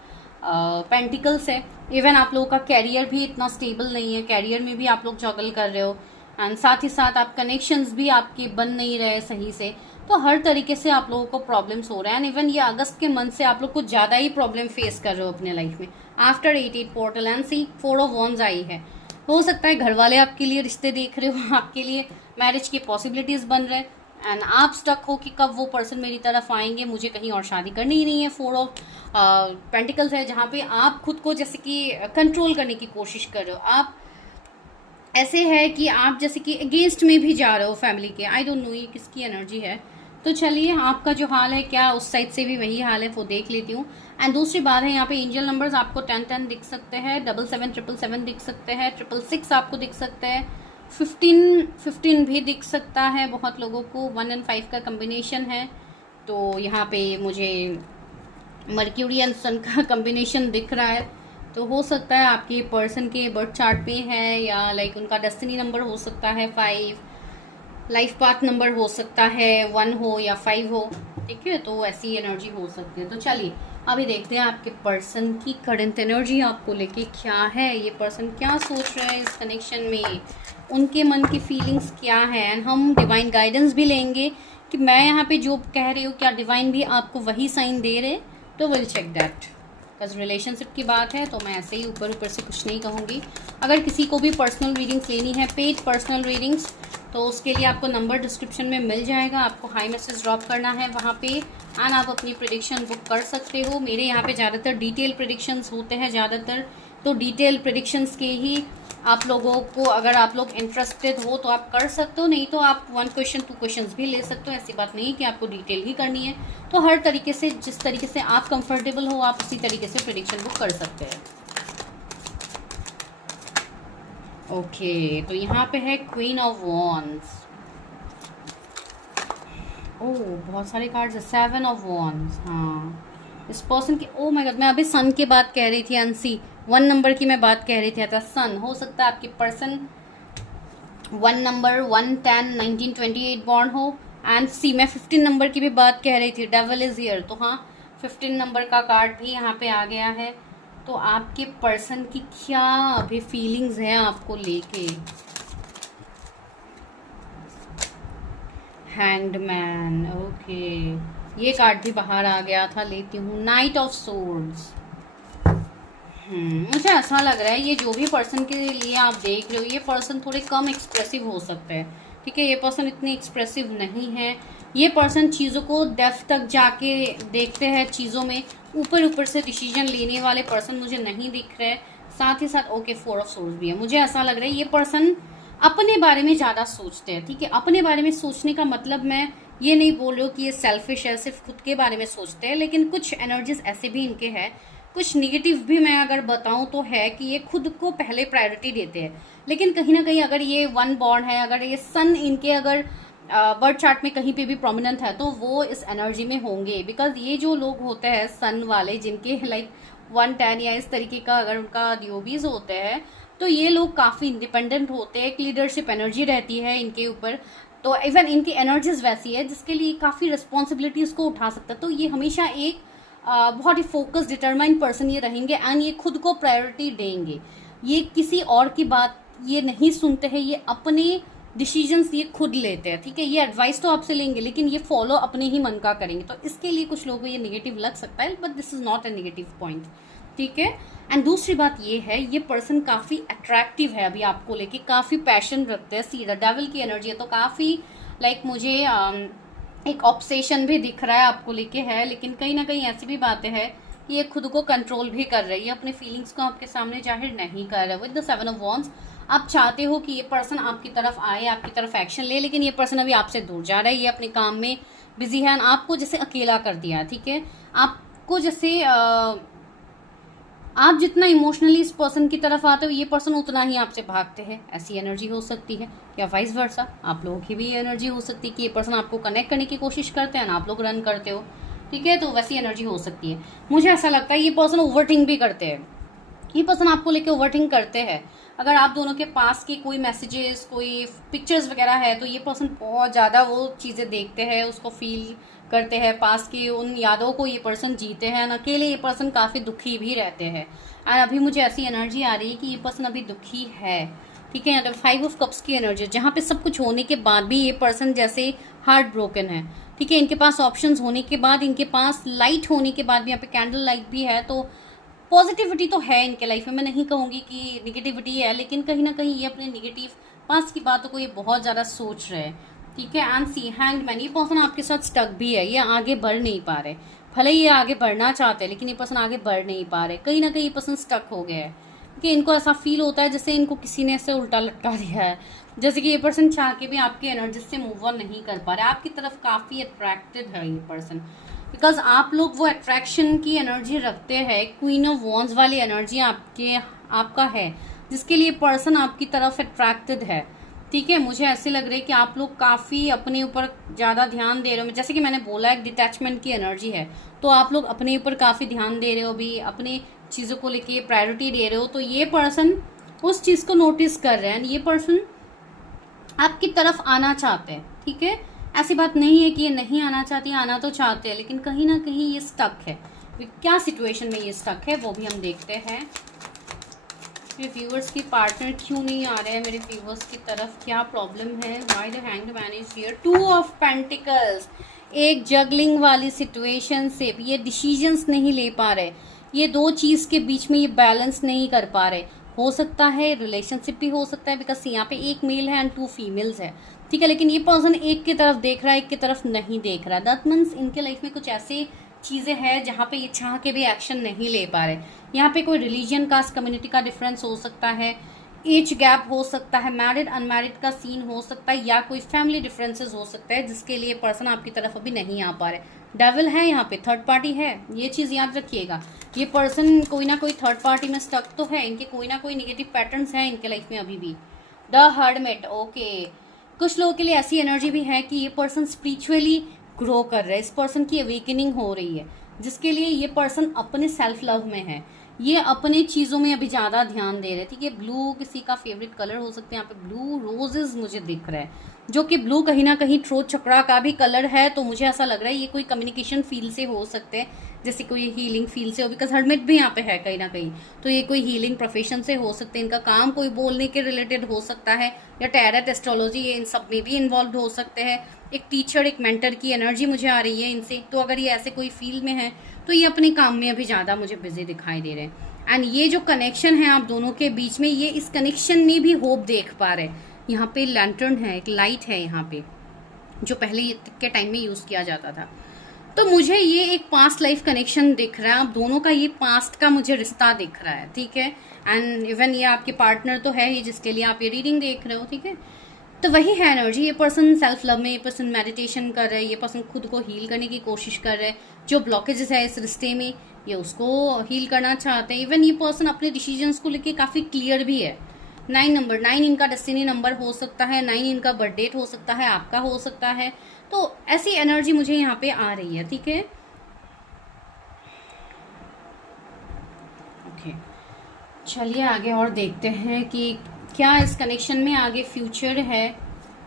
pentacles है। इवन आप लोगों का कैरियर भी इतना स्टेबल नहीं है, कैरियर में भी आप लोग जॉगल कर रहे हो, एंड साथ ही साथ आप कनेक्शंस भी आपके बन नहीं रहे सही से। तो हर तरीके से आप लोगों को प्रॉब्लम्स हो रहे हैं। एंड इवन ये अगस्त के मंथ से आप लोग कुछ ज़्यादा ही प्रॉब्लम फेस कर रहे हो अपने लाइफ में। After 8 portal and see 4 of Wands आई है। हो सकता है घर वाले आपके लिए रिश्ते देख रहे हो, आपके लिए मैरिज की पॉसिबिलिटीज़ बन रहे, एंड आप स्टक हो कि कब वो पर्सन मेरी तरफ आएंगे, मुझे कहीं और शादी करनी ही नहीं है। 4 of पेंटिकल्स है, जहाँ पे आप खुद को जैसे कि कंट्रोल करने की कोशिश कर रहे हो। आप ऐसे है कि आप जैसे कि अगेंस्ट में भी जा रहे हो फैमिली के। आई डोंट नो ये किसकी एनर्जी है। तो चलिए, आपका जो हाल है क्या उस साइड से भी वही हाल है, वो देख लेती हूँ। एंड दूसरी बात है, यहाँ पे एंजल नंबर्स आपको 10 दिख सकते हैं, 77 777 दिख सकते हैं, 666 आपको दिख सकते हैं, 15 भी दिख सकता है बहुत लोगों को। 1 and 5 का कम्बिनेशन है। तो यहाँ पे मुझे मर्क्यूरी एंड सन का कम्बिनेशन दिख रहा है। तो हो सकता है आपके पर्सन के बर्थ चार्ट पे है, या लाइक उनका डेस्टिनी नंबर हो सकता है 5, लाइफ पाथ नंबर हो सकता है 1 हो या 5 हो। ठीक है, तो ऐसी एनर्जी हो सकती है। तो चलिए अभी देखते हैं आपके पर्सन की करंट एनर्जी आपको लेके क्या है, ये पर्सन क्या सोच रहे हैं इस कनेक्शन में, उनके मन की फीलिंग्स क्या है। एंड हम डिवाइन गाइडेंस भी लेंगे कि मैं यहाँ पे जो कह रही हूँ क्या डिवाइन भी आपको वही साइन दे रहे, तो will check that. Because relationship की बात है तो मैं ऐसे ही ऊपर ऊपर से कुछ नहीं कहूँगी। अगर किसी को भी पर्सनल रीडिंग्स लेनी है, पेड पर्सनल रीडिंग्स, तो उसके लिए आपको नंबर डिस्क्रिप्शन में मिल जाएगा, आपको हाई मैसेज ड्रॉप करना है वहाँ पे एंड आप अपनी प्रेडिक्शन बुक कर सकते हो। मेरे यहाँ पे ज़्यादातर डिटेल प्रेडिक्शंस होते हैं ज़्यादातर, तो डिटेल प्रेडिक्शंस के ही आप लोगों को, अगर आप लोग इंटरेस्टेड हो तो आप कर सकते हो, नहीं तो आप 1 क्वेश्चन 2 क्वेश्चंस भी ले सकते हो। ऐसी बात नहीं है कि आपको डिटेल ही करनी है। तो हर तरीके से, जिस तरीके से आप कंफर्टेबल हो, आप उसी तरीके से प्रेडिक्शन बुक कर सकते हैं। ओके, तो यहाँ पे है क्वीन ऑफ वॉन्ड्स। ओह, बहुत सारे कार्ड्स है। 7 ऑफ वॉन्ड्स। हाँ, इस पर्सन की, ओह माय गॉड, मैं अभी सन की बात कह रही थी, अनसी 1 नंबर की मैं बात कह रही थी। तो सन हो सकता है आपके पर्सन 1 नंबर 1 10 1928 बॉर्न हो। एंड सी, मैं 15 नंबर की भी बात कह रही थी, डेविल इज हियर। तो हाँ, 15 नंबर का कार्ड भी यहाँ पे आ गया है। तो आपके पर्सन की क्या अभी फीलिंग्स है आपको लेके। हैंगमैन, ओके, ये कार्ड भी बाहर आ गया था, लेती हूँ। Night of swords. मुझे ऐसा लग रहा है ये जो भी पर्सन के लिए आप देख रहे हो, ये पर्सन थोड़े कम एक्सप्रेसिव हो सकते हैं। ठीक है, ये पर्सन इतने एक्सप्रेसिव नहीं है। ये पर्सन चीज़ों को डेप्थ तक जाके देखते हैं, चीज़ों में ऊपर ऊपर से डिसीजन लेने वाले पर्सन मुझे नहीं दिख रहे। साथ ही साथ ओके 4 ऑफ सोर्ड्स भी है। मुझे ऐसा लग रहा है ये पर्सन अपने बारे में ज़्यादा सोचते हैं। ठीक है, अपने बारे में सोचने का मतलब मैं ये नहीं बोल रही हूँ कि ये सेल्फिश है, सिर्फ खुद के बारे में सोचते हैं, लेकिन कुछ एनर्जीज ऐसे भी इनके हैं, कुछ निगेटिव भी मैं अगर बताऊं तो है कि ये खुद को पहले प्रायोरिटी देते हैं। लेकिन कहीं ना कहीं अगर ये 1 बॉर्न है, अगर ये सन इनके अगर बर्थ चार्ट में कहीं पे भी प्रोमिनेंट है, तो वो इस एनर्जी में होंगे। बिकॉज ये जो लोग होते हैं सन वाले, जिनके लाइक 1 10 या इस तरीके का अगर उनका डिओबीज होते हैं, तो ये लोग काफ़ी इंडिपेंडेंट होते हैं, एक लीडरशिप एनर्जी रहती है इनके ऊपर। तो इवन इनकी एनर्जीज वैसी है जिसके लिए काफ़ी रिस्पॉन्सिबिलिटीज़ को उठा सकता है। तो ये हमेशा एक बहुत ही फोकस डिटरमाइंड पर्सन ये रहेंगे एंड ये खुद को प्रायोरिटी देंगे। ये किसी और की बात ये नहीं सुनते हैं, ये अपने डिसीजंस ये खुद लेते हैं। ठीक है, ये एडवाइस तो आपसे लेंगे लेकिन ये फॉलो अपने ही मन का करेंगे। तो इसके लिए कुछ लोगों को ये नेगेटिव लग सकता है, but this is not a negative point. ठीक है, एंड दूसरी बात ये है, ये पर्सन काफ़ी अट्रैक्टिव है अभी आपको लेके, काफ़ी पैशन रखते हैं। सीधा डेविल की एनर्जी है, तो काफ़ी लाइक मुझे एक ऑब्सेशन भी दिख रहा है आपको लेके है। लेकिन कहीं ना कहीं ऐसी भी बातें हैं कि ये खुद को कंट्रोल भी कर रही है, अपने फीलिंग्स को आपके सामने जाहिर नहीं कर रहा है। विद द 7 ऑफ वॉन्ड्स, आप चाहते हो कि ये पर्सन आपकी तरफ आए, आपकी तरफ एक्शन ले, लेकिन ये पर्सन अभी आपसे दूर जा रहा है, ये अपने काम में बिजी है, आपको जैसे अकेला कर दिया। ठीक है, आपको जैसे आप जितना इमोशनली इस पर्सन की तरफ आते हो, ये पर्सन उतना ही आपसे भागते हैं। ऐसी एनर्जी हो सकती है, या वाइस वर्सा, आप लोगों की भी एनर्जी हो सकती है कि ये पर्सन आपको कनेक्ट करने की कोशिश करते हैं ना, आप लोग रन करते हो। ठीक है, तो वैसी एनर्जी हो सकती है। मुझे ऐसा लगता है ये पर्सन ओवरथिंक भी करते हैं, ये पर्सन आपको लेके ओवरथिंक करते हैं। अगर आप दोनों के पास की कोई मैसेजेस, कोई पिक्चर्स वगैरह है, तो ये पर्सन बहुत ज़्यादा वो चीज़ें देखते हैं, उसको फील करते हैं, पास की उन यादों को ये पर्सन जीते हैं। अकेले ये पर्सन काफ़ी दुखी भी रहते हैं। और अभी मुझे ऐसी एनर्जी आ रही है कि ये पर्सन अभी दुखी है। ठीक है, 5 ऑफ कप्स की एनर्जी, जहाँ पे सब कुछ होने के बाद भी ये पर्सन जैसे हार्ट ब्रोकन है। ठीक है, इनके पास ऑप्शंस होने के बाद, इनके पास लाइट होने के बाद भी, यहाँ पे कैंडल लाइट भी है, तो पॉजिटिविटी तो है इनके लाइफ में। मैं नहीं कहूँगी कि निगेटिविटी है, लेकिन कहीं ना कहीं ये अपने निगेटिव पास की बातों को ये बहुत ज़्यादा सोच रहे हैं। ठीक है, एंड सी हैंगमैन, ये पर्सन आपके साथ स्टक भी है, ये आगे बढ़ नहीं पा रहे। भले ही ये आगे बढ़ना चाहते हैं, लेकिन ये पर्सन आगे बढ़ नहीं पा रहे। कहीं ना कहीं ये पर्सन स्टक हो गया है कि इनको ऐसा फील होता है जैसे इनको किसी ने ऐसे उल्टा लटका दिया है, जैसे कि ये पर्सन चाह के भी आपकी एनर्जी से मूव ऑन नहीं कर पा रहे। आपकी तरफ काफ़ी अट्रैक्टेड है ये पर्सन, बिकॉज आप लोग वो अट्रैक्शन की एनर्जी रखते हैं। क्वीन ऑफ वॉन्ड्स वाली एनर्जी आपका है, जिसके लिए पर्सन आपकी तरफ अट्रैक्टेड है। ठीक है, मुझे ऐसे लग रहा है कि आप लोग काफ़ी अपने ऊपर ज़्यादा ध्यान दे रहे हो। जैसे कि मैंने बोला, एक डिटैचमेंट की एनर्जी है, तो आप लोग अपने ऊपर काफ़ी ध्यान दे रहे हो, भी अपने चीज़ों को लेके प्रायोरिटी दे रहे हो। तो ये पर्सन उस चीज़ को नोटिस कर रहे हैं, ये पर्सन आपकी तरफ आना चाहते हैं। ठीक है, ऐसी बात नहीं है कि ये नहीं आना चाहती, आना तो चाहते हैं, लेकिन कहीं ना कहीं ये स्टक है। क्या सिचुएशन में ये स्टक है वो भी हम देखते हैं। मेरे व्यूअर्स की पार्टनर क्यों नहीं आ रहे हैं मेरे व्यूअर्स की तरफ, क्या प्रॉब्लम है? Why the hanged man is here? 2 of pentacles, एक जगलिंग वाली सिचुएशन से ये डिसीजंस नहीं ले पा रहे, ये दो चीज़ के बीच में ये बैलेंस नहीं कर पा रहे। हो सकता है रिलेशनशिप भी हो सकता है, बिकॉज यहाँ पे एक मेल है एंड 2 फीमेल्स है, ठीक है, लेकिन ये पर्सन एक की तरफ देख रहा है, एक की तरफ नहीं देख रहा है। दैट मीन्स इनके लाइफ में कुछ ऐसे चीज़ें हैं जहाँ पे ये चाह के भी एक्शन नहीं ले पा रहे। यहाँ पे कोई रिलीजन, कास्ट, कम्युनिटी का डिफरेंस हो सकता है, एज गैप हो सकता है, मैरिड अनमैरिड का सीन हो सकता है, या कोई फैमिली डिफरेंसेस हो सकता है जिसके लिए पर्सन आपकी तरफ अभी नहीं आ पा रहे। डेविल है यहाँ पे, थर्ड पार्टी है, ये चीज़ याद रखिएगा। ये पर्सन कोई ना कोई थर्ड पार्टी में स्टक तो है, इनके कोई ना कोई नेगेटिव पैटर्न्स हैं इनके लाइफ में अभी भी। द हर्मिट, ओके, कुछ लोगों के लिए ऐसी एनर्जी भी है कि ये पर्सन स्पिरिचुअली ग्रो कर रहा है, इस पर्सन की अवेकनिंग हो रही है, जिसके लिए ये पर्सन अपने सेल्फ लव में है, ये अपने चीज़ों में अभी ज़्यादा ध्यान दे रहे थे। कि ब्लू किसी का फेवरेट कलर हो सकता है, यहाँ पे ब्लू रोजेज मुझे दिख रहा है, जो कि ब्लू कहीं ना कहीं थ्रोट चक्रा का भी कलर है। तो मुझे ऐसा लग रहा है ये कोई कम्युनिकेशन फील्ड से हो सकते हैं, जैसे कोई हीलिंग फील्ड से हो, बिकॉज हर्मिट भी यहाँ पे है कहीं ना कहीं, तो ये कोई हीलिंग प्रोफेशन से हो सकते हैं, इनका काम कोई बोलने के रिलेटेड हो सकता है, या टैरेट, एस्ट्रोलॉजी, ये इन सब में भी इन्वॉल्व हो सकते हैं। एक टीचर, एक मेंटर की एनर्जी मुझे आ रही है इनसे। तो अगर ये ऐसे कोई फील्ड में है तो ये अपने काम में अभी ज़्यादा मुझे बिजी दिखाई दे रहे हैं। एंड ये जो कनेक्शन है आप दोनों के बीच में, ये इस कनेक्शन में भी होप देख पा रहे हैं। यहाँ पे लैंटर्न है, एक लाइट है यहाँ पे, जो पहले के टाइम में यूज़ किया जाता था। तो मुझे ये एक पास्ट लाइफ कनेक्शन दिख रहा है, आप दोनों का ये पास्ट का मुझे रिश्ता दिख रहा है, ठीक है। एंड इवन ये आपके पार्टनर तो है ही जिसके लिए आप ये रीडिंग देख रहे हो, ठीक है। तो वही है एनर्जी, ये पर्सन सेल्फ लव में, ये पर्सन मेडिटेशन कर रहे हैं, ये पर्सन खुद को हील करने की कोशिश कर रहे हैं। जो ब्लॉकेजेस है इस रिश्ते में ये उसको हील करना चाहते हैं। इवन ये पर्सन अपने डिसीजंस को लेके काफ़ी क्लियर भी है। 9 नंबर, 9 इनका डेस्टिनी नंबर हो सकता है, 9 इनका बर्थ डेट हो सकता है, आपका हो सकता है। तो ऐसी एनर्जी मुझे यहाँ पे आ रही है, ठीक है। ओके, चलिए आगे और देखते हैं कि क्या इस कनेक्शन में आगे फ्यूचर है।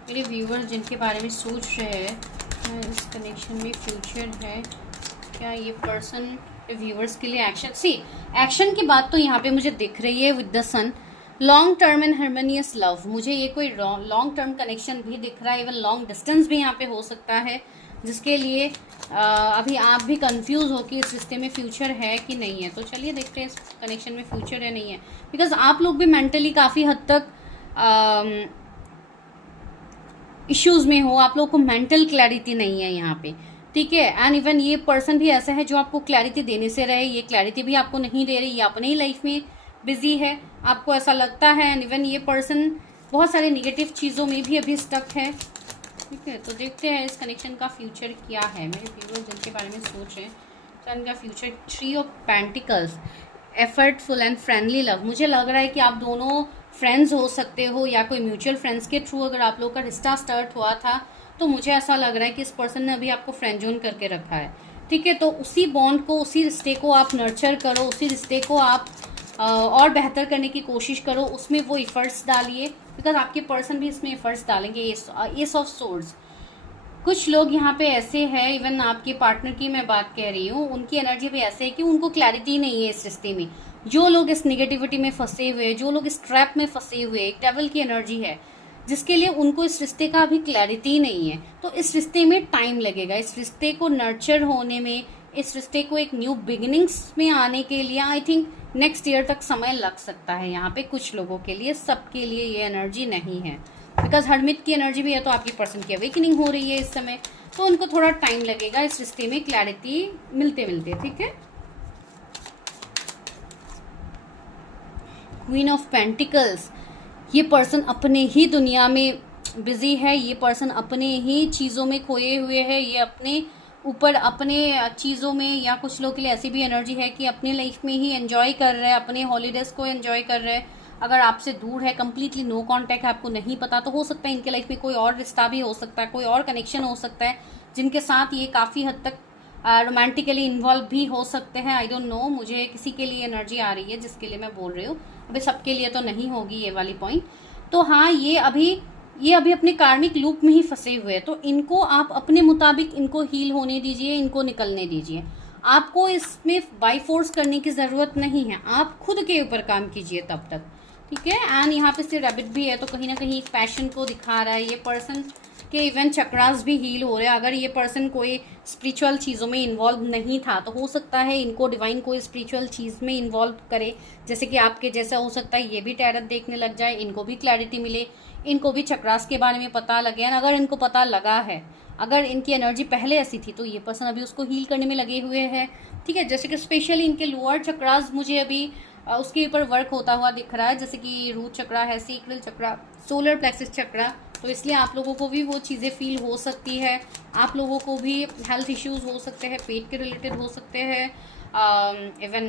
मेरे व्यूअर्स जिनके बारे में सोच रहे हैं क्या इस कनेक्शन में फ्यूचर है, क्या ये पर्सन व्यूअर्स के लिए एक्शन, सी एक्शन की बात तो यहाँ पे मुझे दिख रही है with the sun. Long term and harmonious love, मुझे ये कोई लॉन्ग टर्म कनेक्शन भी दिख रहा है, इवन लॉन्ग डिस्टेंस भी यहाँ पे हो सकता है, जिसके लिए अभी आप भी कंफ्यूज हो कि इस रिश्ते में फ्यूचर है कि नहीं है। तो चलिए देखते हैं इस कनेक्शन में फ्यूचर है नहीं है, बिकॉज आप लोग भी मेंटली काफ़ी हद तक इश्यूज में हो, आप लोग को मेंटल क्लैरिटी नहीं है यहाँ पे, ठीक है। एंड इवन ये पर्सन भी ऐसा है जो आपको क्लैरिटी देने से रहे, ये क्लैरिटी भी आपको नहीं दे रही, ये अपने ही लाइफ में बिजी है, आपको ऐसा लगता है। एंड इवन ये पर्सन बहुत सारे निगेटिव चीज़ों में भी अभी स्टक है, ठीक है। तो देखते हैं इस कनेक्शन का फ्यूचर क्या है। मेरे व्यूअर्स जिनके बारे में सोच रहे हैं तो इनका future 3 of pentacles, effortful and friendly love. मुझे लग रहा है कि आप दोनों फ्रेंड्स हो सकते हो, या कोई म्यूचुअल फ्रेंड्स के थ्रू अगर आप लोग का रिश्ता स्टार्ट हुआ था तो मुझे ऐसा लग रहा है कि इस पर्सन ने अभी आपको फ्रेंड जोन करके रखा है, ठीक है। तो उसी बॉन्ड को, उसी रिश्ते को आप नर्चर करो, उसी रिश्ते को आप और बेहतर करने की कोशिश करो, उसमें वो इफर्ट्स डालिए, बिकॉज आपके पर्सन भी इसमें इफर्ट्स डालेंगे। एस ऑफ सोर्ड्स, कुछ लोग यहाँ पे ऐसे हैं, इवन आपके पार्टनर की मैं बात कह रही हूँ, उनकी एनर्जी भी ऐसे है कि उनको क्लैरिटी नहीं है इस रिश्ते में। जो लोग इस निगेटिविटी में फंसे हुए, जो लोग इस ट्रैप में फंसे हुए, एक डेविल की एनर्जी है जिसके लिए उनको इस रिश्ते का अभी क्लैरिटी नहीं है। तो इस रिश्ते में टाइम लगेगा, इस रिश्ते को नर्चर होने में, इस रिश्ते को एक न्यू बिगिनिंग्स में आने के लिए आई थिंक नेक्स्ट ईयर तक समय लग सकता है यहाँ पे कुछ लोगों के लिए। सबके लिए ये एनर्जी नहीं है, बिकॉज हर्मिट की एनर्जी भी है, तो आपकी पर्सन की अवेकनिंग हो रही है इस समय, तो उनको थोड़ा टाइम लगेगा इस रिश्ते में क्लैरिटी मिलते मिलते, ठीक है। क्वीन ऑफ पेंटिकल्स, ये पर्सन अपने ही दुनिया में बिजी है, ये पर्सन अपने ही चीज़ों में खोए हुए है, ये अपने ऊपर अपने चीज़ों में, या कुछ लोगों के लिए ऐसी भी एनर्जी है कि अपने लाइफ में ही एंजॉय कर रहे हैं, अपने हॉलीडेज़ को एंजॉय कर रहे हैं। अगर आपसे दूर है, कम्प्लीटली नो कांटेक्ट है, आपको नहीं पता, तो हो सकता है इनके लाइफ में कोई और रिश्ता भी हो सकता है, कोई और कनेक्शन हो सकता है जिनके साथ ये काफ़ी हद तक रोमांटिकली इन्वॉल्व भी हो सकते हैं। आई डोंट नो, मुझे किसी के लिए एनर्जी आ रही है जिसके लिए मैं बोल रही हूँ, अभी सबके लिए तो नहीं होगी ये वाली पॉइंट। तो हाँ, ये अभी ये अभी अपने कार्मिक लूप में ही फंसे हुए हैं, तो इनको आप अपने मुताबिक इनको हील होने दीजिए, इनको निकलने दीजिए। आपको इसमें बाई फोर्स करने की ज़रूरत नहीं है, आप खुद के ऊपर काम कीजिए तब तक, ठीक है। एंड यहाँ पे से रैबिट भी है, तो कहीं ना कहीं एक पैशन को दिखा रहा है। ये पर्सन के इवन चक्रास भी हील हो रहे हैं। अगर ये पर्सन कोई स्पिरिचुअल चीज़ों में इन्वॉल्व नहीं था तो हो सकता है इनको डिवाइन कोई स्पिरिचुअल चीज़ में इन्वॉल्व करे, जैसे कि आपके जैसा हो सकता है ये भी टैरट देखने लग जाए, इनको भी क्लैरिटी मिले, इनको भी चक्रास के बारे में पता लगे। एंड अगर इनको पता लगा है, अगर इनकी एनर्जी पहले ऐसी थी, तो ये पर्सन अभी उसको हील करने में लगे हुए हैं, ठीक है। जैसे कि स्पेशली इनके लोअर चक्रास मुझे अभी उसके ऊपर वर्क होता हुआ दिख रहा है, जैसे कि रूट चक्रा है, सीक्रल चक्रा, सोलर प्लेक्सिस चक्रा। तो इसलिए आप लोगों को भी वो चीज़ें फील हो सकती है। आप लोगों को भी हेल्थ इश्यूज हो सकते हैं, पेट के रिलेटेड हो सकते हैं, इवन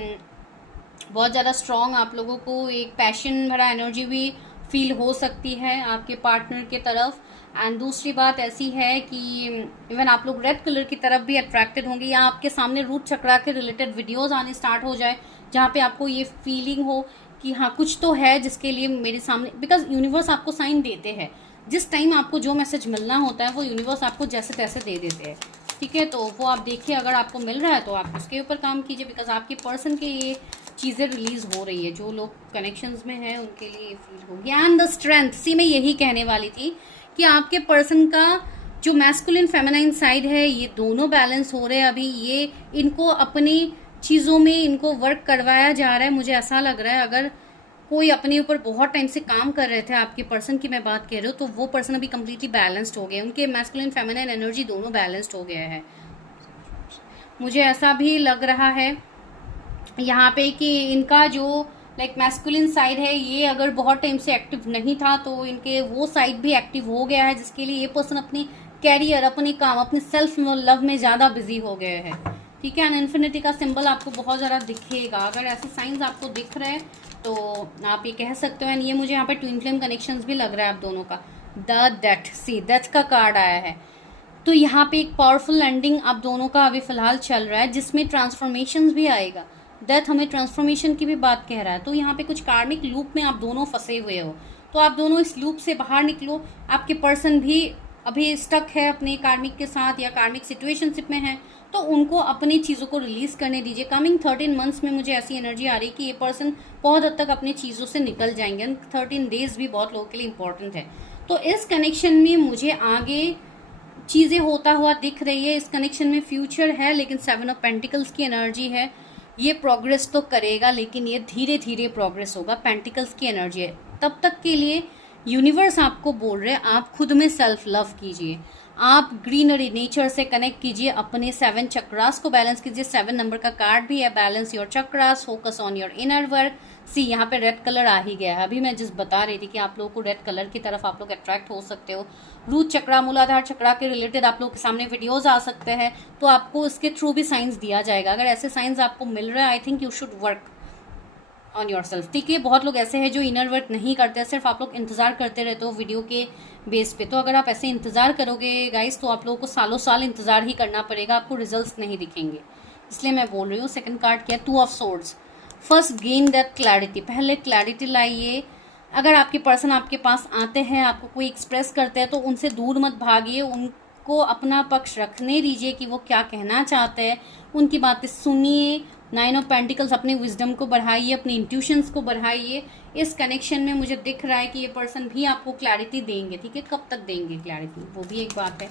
बहुत ज़्यादा स्ट्रॉन्ग आप लोगों को एक पैशन भरा एनर्जी भी फील हो सकती है आपके पार्टनर के तरफ। एंड दूसरी बात ऐसी है कि इवन आप लोग रेड कलर की तरफ भी अट्रैक्टेड होंगे, या आपके सामने रूट चक्रा के रिलेटेड वीडियोस आने स्टार्ट हो जाए, जहाँ पे आपको ये फीलिंग हो कि हाँ कुछ तो है जिसके लिए मेरे सामने, बिकॉज यूनिवर्स आपको साइन देते हैं। जिस टाइम आपको जो मैसेज मिलना होता है वो यूनिवर्स आपको जैसे तैसे दे देते हैं, ठीक है। तो वो आप देखिए, अगर आपको मिल रहा है तो आप उसके ऊपर काम कीजिए, बिकॉज आपके पर्सन के ये चीज़ें रिलीज हो रही है। जो लोग कनेक्शंस में हैं उनके लिए फील होगी। एंड द स्ट्रेंथ, सी मैं यही कहने वाली थी कि आपके पर्सन का जो मैस्कुलिन फेमिनाइन साइड है, ये दोनों बैलेंस हो रहे हैं अभी। ये इनको अपनी चीज़ों में इनको वर्क करवाया जा रहा है। मुझे ऐसा लग रहा है अगर कोई अपने ऊपर बहुत टाइम से काम कर रहे थे, आपके पर्सन की मैं बात कर रही हूँ, तो वो पर्सन अभी कम्प्लीटली बैलेंस्ड हो गए, उनके मैस्कुलिन फेमिनाइन एनर्जी दोनों बैलेंस्ड हो गया है। मुझे ऐसा भी लग रहा है यहाँ पे कि इनका जो मैस्कुलिन साइड है, ये अगर बहुत टाइम से एक्टिव नहीं था तो इनके वो साइड भी एक्टिव हो गया है, जिसके लिए ये पर्सन अपनी कैरियर, अपने काम, अपने सेल्फ लव में ज़्यादा बिजी हो गए हैं, ठीक है। एंड इन्फिनिटी का सिंबल आपको बहुत ज़्यादा दिखेगा। अगर ऐसे साइंस आपको दिख रहे हैं तो आप ये कह सकते हो। एंड ये मुझे यहाँ पे ट्विन फ्लेम कनेक्शंस भी लग रहा है आप दोनों का। द डेथ, सी डेथ का कार्ड आया है, तो यहाँ पे एक पावरफुल एंडिंग आप दोनों का अभी फिलहाल चल रहा है, जिसमें ट्रांसफॉर्मेशन भी आएगा। डेथ हमें ट्रांसफॉर्मेशन की भी बात कह रहा है। तो यहाँ पे कुछ कार्मिक लूप में आप दोनों फंसे हुए हो, तो आप दोनों इस लूप से बाहर निकलो। आपके पर्सन भी अभी स्टक है अपने कार्मिक के साथ या कार्मिक सिचुएशनशिप में है, तो उनको अपनी चीज़ों को रिलीज करने दीजिए। कमिंग 13 मंथ्स में मुझे ऐसी एनर्जी आ रही है कि ये पर्सन बहुत हद तक अपनी चीज़ों से निकल जाएंगे। 13 डेज भी बहुत लोगों के लिए इंपॉर्टेंट है। तो इस कनेक्शन में मुझे आगे चीज़ें होता हुआ दिख रही है। इस कनेक्शन में फ्यूचर है, लेकिन 7 ऑफ पेंटिकल्स की एनर्जी है। ये प्रोग्रेस तो करेगा, लेकिन ये धीरे धीरे प्रोग्रेस होगा। पेंटिकल्स की एनर्जी है। तब तक के लिए यूनिवर्स आपको बोल रहे हैं आप खुद में सेल्फ लव कीजिए, आप ग्रीनरी नेचर से कनेक्ट कीजिए, अपने 7 चक्रास को बैलेंस कीजिए। 7 नंबर का कार्ड भी है, balance your chakras, focus on your inner work. See यहाँ पे रेड कलर आ ही गया है। अभी मैं जिस बता रही थी कि आप लोगों को रेड कलर की तरफ आप लोग अट्रैक्ट हो सकते हो। रूट चक्रा, मूलाधार चक्रा के रिलेटेड आप लोग के सामने वीडियोज आ सकते हैं, तो आपको इसके थ्रू भी साइंस दिया जाएगा। अगर ऐसे साइंस आपको मिल रहा है, I think you should work on your self, ठीक है। बहुत लोग ऐसे हैं जो इनर वर्क नहीं करते, सिर्फ आप लोग इंतजार करते रहते हो वीडियो के बेस पे। तो अगर आप ऐसे इंतजार करोगे गाइस, तो आप लोगों को सालों साल इंतजार ही करना पड़ेगा, आपको रिजल्ट्स नहीं दिखेंगे। इसलिए मैं बोल रही हूँ। सेकंड कार्ड क्या है? 2 of swords. First gain that clarity, पहले क्लैरिटी लाइए। अगर आपके पर्सन आपके पास आते हैं, आपको कोई एक्सप्रेस करते हैं, तो उनसे दूर मत भागिए, उनको अपना पक्ष रखने दीजिए कि वो क्या कहना चाहते हैं, उनकी बातें सुनिए। 9 ऑफ पेंटिकल्स, अपने विजडम को बढ़ाइए, अपने इंट्यूशंस को बढ़ाइए। इस कनेक्शन में मुझे दिख रहा है कि ये पर्सन भी आपको क्लैरिटी देंगे, ठीक है। कब तक देंगे क्लैरिटी, वो भी एक बात है।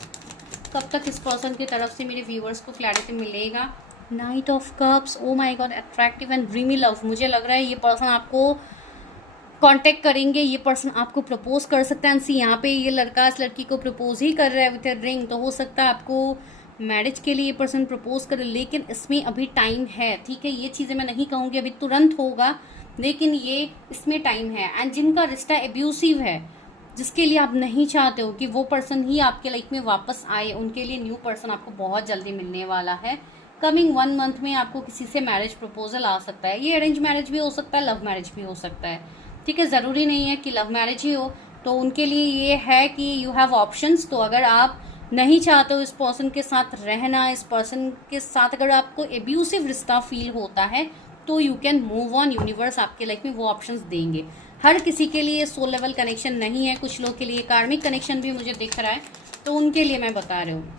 कब तक इस पर्सन की तरफ से मेरे व्यूअर्स को क्लैरिटी मिलेगा? Night of cups, oh my God, attractive and dreamy love. मुझे लग रहा है ये पर्सन आपको कांटेक्ट करेंगे, ये पर्सन आपको प्रपोज कर सकता है। सी यहाँ पे ये लड़का इस लड़की को प्रपोज ही कर रहा है विथ अ रिंग, तो हो सकता है आपको मैरिज के लिए ये पर्सन प्रपोज करे, लेकिन इसमें अभी टाइम है, ठीक है। ये चीज़ें मैं नहीं कहूँगी अभी तुरंत होगा, लेकिन ये इसमें टाइम है। एंड जिनका रिश्ता एब्यूसिव है, जिसके लिए आप नहीं चाहते हो कि वो पर्सन ही आपके लाइफ में वापस आए, उनके लिए न्यू पर्सन आपको बहुत जल्दी मिलने वाला है। कमिंग 1 मंथ में आपको किसी से मैरिज प्रपोजल आ सकता है। ये अरेंज मैरिज भी हो सकता है, लव मैरिज भी हो सकता है, ठीक है। ज़रूरी नहीं है कि लव मैरिज ही हो। तो उनके लिए ये है कि यू हैव ऑप्शंस। तो अगर आप नहीं चाहते हो इस पर्सन के साथ रहना, इस पर्सन के साथ अगर आपको एब्यूसिव रिश्ता फील होता है, तो you can move on. Universe आपके लाइफ में वो ऑप्शंस देंगे। हर किसी के लिए सोल लेवल कनेक्शन नहीं है, कुछ लोग के लिए कार्मिक कनेक्शन भी मुझे दिख रहा है, तो उनके लिए मैं बता रही हूँ।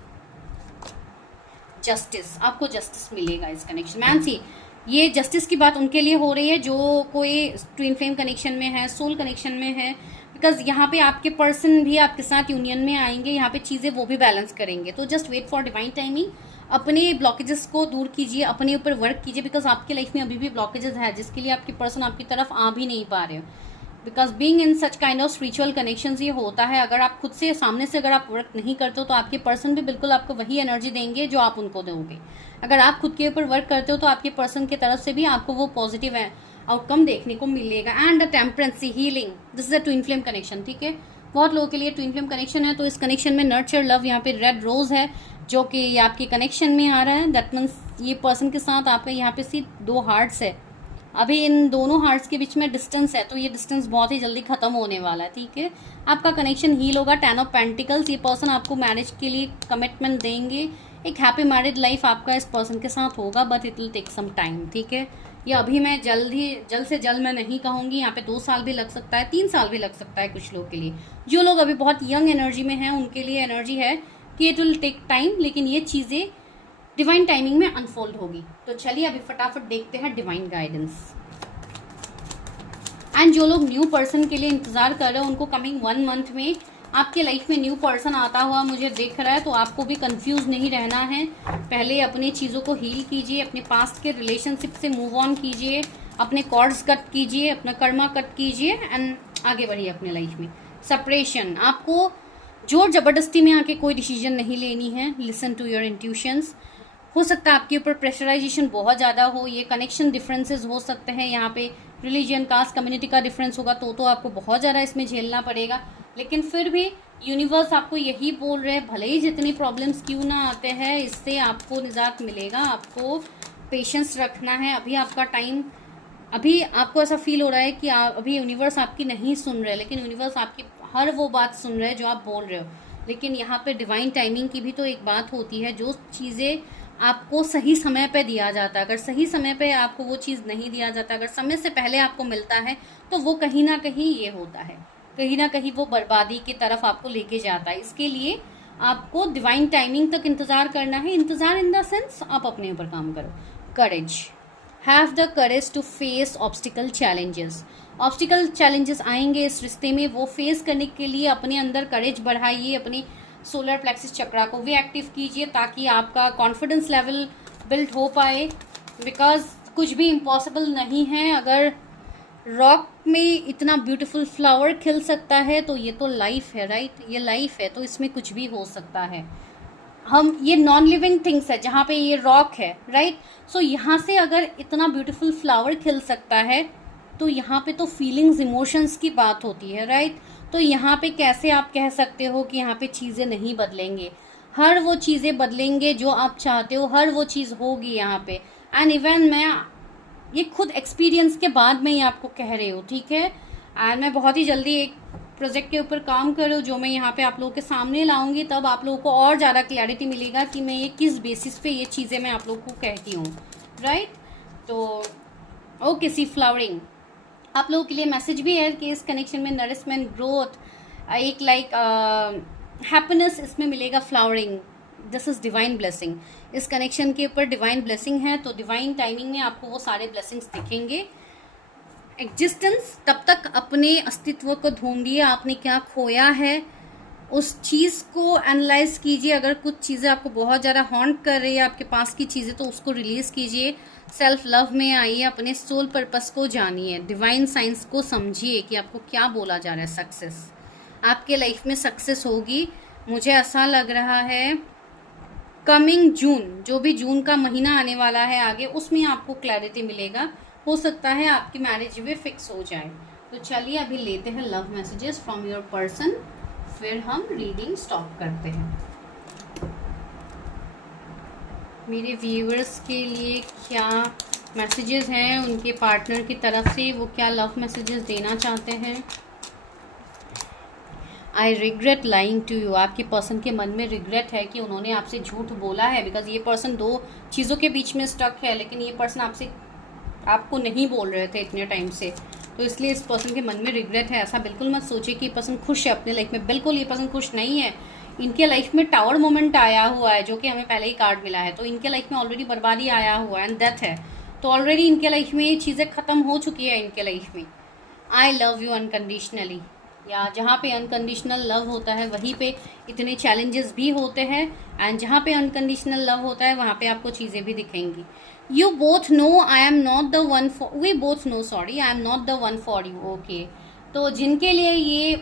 जस्टिस, आपको जस्टिस मिलेगा इस कनेक्शन में। सी ये जस्टिस की बात उनके लिए हो रही है जो कोई ट्विन फ्लेम कनेक्शन में है, सोल कनेक्शन में है, बिकॉज यहाँ पे आपके पर्सन भी आपके साथ यूनियन में आएंगे, यहाँ पे चीज़ें वो भी बैलेंस करेंगे। तो just wait for divine timing, अपने ब्लॉकेजेस को दूर कीजिए, अपने ऊपर वर्क कीजिए, बिकॉज आपके लाइफ में अभी भी ब्लॉकेजेस है जिसके लिए आपके पर्सन आपकी तरफ आ भी नहीं पा रहे हो। Because being in such kind of spiritual connections ये होता है, अगर आप खुद से सामने से अगर आप वर्क नहीं करते हो तो आपके पर्सन भी बिल्कुल आपको वही एनर्जी देंगे जो आप उनको दोगे। अगर आप खुद के ऊपर वर्क करते हो तो आपके पर्सन की तरफ से भी आपको वो पॉजिटिव आउटकम देखने को मिलेगा। And the temperance, healing, this is a twin flame connection, ठीक है। बहुत लोगों के लिए ट्विन फ्लेम कनेक्शन है, तो इस कनेक्शन में नर्चर लव, यहाँ पे रेड रोज है जो कि ये आपके कनेक्शन में आ रहा है। दैट मीन्स ये पर्सन के साथ आपका यहाँ पे सिर्फ 2 हार्ट्स है, अभी इन दोनों हार्ट्स के बीच में डिस्टेंस है, तो ये डिस्टेंस बहुत ही जल्दी खत्म होने वाला है, ठीक है। आपका कनेक्शन हील होगा। 10 ऑफ पेंटिकल्स, ये पर्सन आपको मैरिज के लिए कमिटमेंट देंगे, एक हैप्पी मैरिड लाइफ आपका इस पर्सन के साथ होगा, but it will take some time, ठीक है। ये अभी मैं जल्द से जल्द मैं नहीं कहूँगी, यहाँ पे 2 साल भी लग सकता है, 3 साल भी लग सकता है कुछ लोग के लिए। जो लोग अभी बहुत यंग एनर्जी में हैं उनके लिए एनर्जी है कि इट विल टेक टाइम, लेकिन ये चीज़ें डिवाइन टाइमिंग में अनफोल्ड होगी। तो चलिए अभी फटाफट देखते हैं डिवाइन गाइडेंस। एंड जो लोग न्यू पर्सन के लिए इंतजार कर रहे हो उनको कमिंग 1 मंथ में आपके लाइफ में न्यू पर्सन आता हुआ मुझे दिख रहा है, तो आपको भी कंफ्यूज नहीं रहना है। पहले अपनी चीज़ों को हील कीजिए, अपने पास्ट के रिलेशनशिप से मूव ऑन कीजिए, अपने कॉर्ड्स कट कीजिए, अपना कर्मा कट कीजिए एंड आगे बढ़िए अपने लाइफ में। सेपरेशन, आपको जोर जबरदस्ती में आके कोई डिसीजन नहीं लेनी है। Listen to your intuitions. हो सकता है आपके ऊपर प्रेशराइजेशन बहुत ज़्यादा हो, ये कनेक्शन डिफरेंसेस हो सकते हैं, यहाँ पे रिलीजन, कास्ट, कम्युनिटी का डिफरेंस होगा तो आपको बहुत ज़्यादा इसमें झेलना पड़ेगा। लेकिन फिर भी यूनिवर्स आपको यही बोल रहे हैं, भले ही जितनी प्रॉब्लम्स क्यों ना आते हैं, इससे आपको निजात मिलेगा। आपको पेशेंस रखना है। अभी आपका टाइम, अभी आपको ऐसा फील हो रहा है कि अभी यूनिवर्स आपकी नहीं सुन रहे, लेकिन यूनिवर्स आपकी हर वो बात सुन रहे हैं जो आप बोल रहे हो। लेकिन यहाँ पे डिवाइन टाइमिंग की भी तो एक बात होती है, जो चीज़ें आपको सही समय पे दिया जाता है, अगर सही समय पे आपको वो चीज़ नहीं दिया जाता, अगर समय से पहले आपको मिलता है तो वो कहीं ना कहीं ये होता है, कहीं ना कहीं वो बर्बादी की तरफ आपको लेके जाता है। इसके लिए आपको डिवाइन टाइमिंग तक इंतज़ार करना है। इंतज़ार इन द सेंस आप अपने ऊपर काम करो। Courage, have the courage to face obstacle challenges. Obstacle challenges आएंगे इस रिश्ते में, वो फेस करने के लिए अपने अंदर करेज बढ़ाइए, अपनी सोलर प्लेक्सिस चक्रा को भी एक्टिव कीजिए ताकि आपका कॉन्फिडेंस लेवल बिल्ड हो पाए। बिकॉज कुछ भी इम्पॉसिबल नहीं है। अगर रॉक में इतना ब्यूटीफुल फ्लावर खिल सकता है तो ये तो लाइफ है, राइट। ये लाइफ है तो इसमें कुछ भी हो सकता है। हम ये नॉन लिविंग थिंग्स है जहाँ पे ये रॉक है, राइट। सो यहाँ से अगर इतना ब्यूटीफुल फ्लावर खिल सकता है तो यहाँ पे तो फीलिंग्स, इमोशंस की बात होती है, राइट। तो यहाँ पे कैसे आप कह सकते हो कि यहाँ पे चीज़ें नहीं बदलेंगे? हर वो चीज़ें बदलेंगे जो आप चाहते हो, हर वो चीज़ होगी यहाँ पे। एंड इवन मैं ये खुद एक्सपीरियंस के बाद में ही आपको कह रही हूँ, ठीक है। एंड मैं बहुत ही जल्दी एक प्रोजेक्ट के ऊपर काम कर रही हूँ जो मैं यहाँ पे आप लोगों के सामने लाऊंगी, तब आप लोगों को और ज़्यादा क्लैरिटी मिलेगा कि मैं ये किस बेसिस पे ये चीज़ें मैं आप लोगों को कहती हूँ, राइट। तो ओके, सी फ्लावरिंग आप लोगों के लिए मैसेज भी है कि इस कनेक्शन में नरिशमेंट, ग्रोथ, एक लाइक हैप्पीनेस इसमें मिलेगा। Flowering, this is divine blessing. इस कनेक्शन के ऊपर डिवाइन ब्लेसिंग है, तो डिवाइन टाइमिंग में आपको वो सारे ब्लेसिंग्स दिखेंगे। एग्जिस्टेंस, तब तक अपने अस्तित्व को ढूंढिए, आपने क्या खोया है उस चीज़ को एनालाइज कीजिए। अगर कुछ चीज़ें आपको बहुत ज़्यादा हॉन्ट कर रही है, आपके पास की चीज़ें, तो उसको रिलीज़ कीजिए। सेल्फ लव में आइए, अपने सोल पर्पस को जानिए, डिवाइन साइंस को समझिए कि आपको क्या बोला जा रहा है। सक्सेस, आपके लाइफ में सक्सेस होगी। मुझे ऐसा लग रहा है कमिंग जून, जो भी जून का महीना आने वाला है आगे, उसमें आपको क्लैरिटी मिलेगा। हो सकता है आपकी मैरिज भी फिक्स हो जाए। तो चलिए अभी लेते हैं love messages from your person, फिर हम रीडिंग स्टॉप करते हैं। मेरे व्यूअर्स के लिए क्या मैसेजेस हैं उनके पार्टनर की तरफ से, वो क्या लव मैसेजेस देना चाहते हैं। I regret lying to you, आपके पर्सन के मन में रिग्रेट है कि उन्होंने आपसे झूठ बोला है। बिकॉज ये पर्सन 2 चीज़ों के बीच में स्टक है, लेकिन ये पर्सन आपको नहीं बोल रहे थे इतने टाइम से। तो इसलिए इस पर्सन के मन में रिग्रेट है। ऐसा बिल्कुल मत सोचिए कि ये पर्सन खुश है अपने लाइफ में, बिल्कुल ये पर्सन खुश नहीं है। इनके लाइफ में टावर मोमेंट आया हुआ है, जो कि हमें पहले ही कार्ड मिला है। तो इनके लाइफ में ऑलरेडी बर्बादी आया हुआ है एंड डेथ है। तो ऑलरेडी इनके लाइफ में ये चीज़ें खत्म हो चुकी है इनके लाइफ में। आई लव यू अनकंडीशनली, या जहाँ पे अनकंडीशनल लव होता है वहीं पे इतने चैलेंजेस भी होते हैं, एंड जहाँ पे अनकंडीशनल लव होता है वहाँ पे आपको चीज़ें भी दिखेंगी। You both know I am not the one for, we both know sorry, I am not the one for you. Okay, तो जिनके लिए ये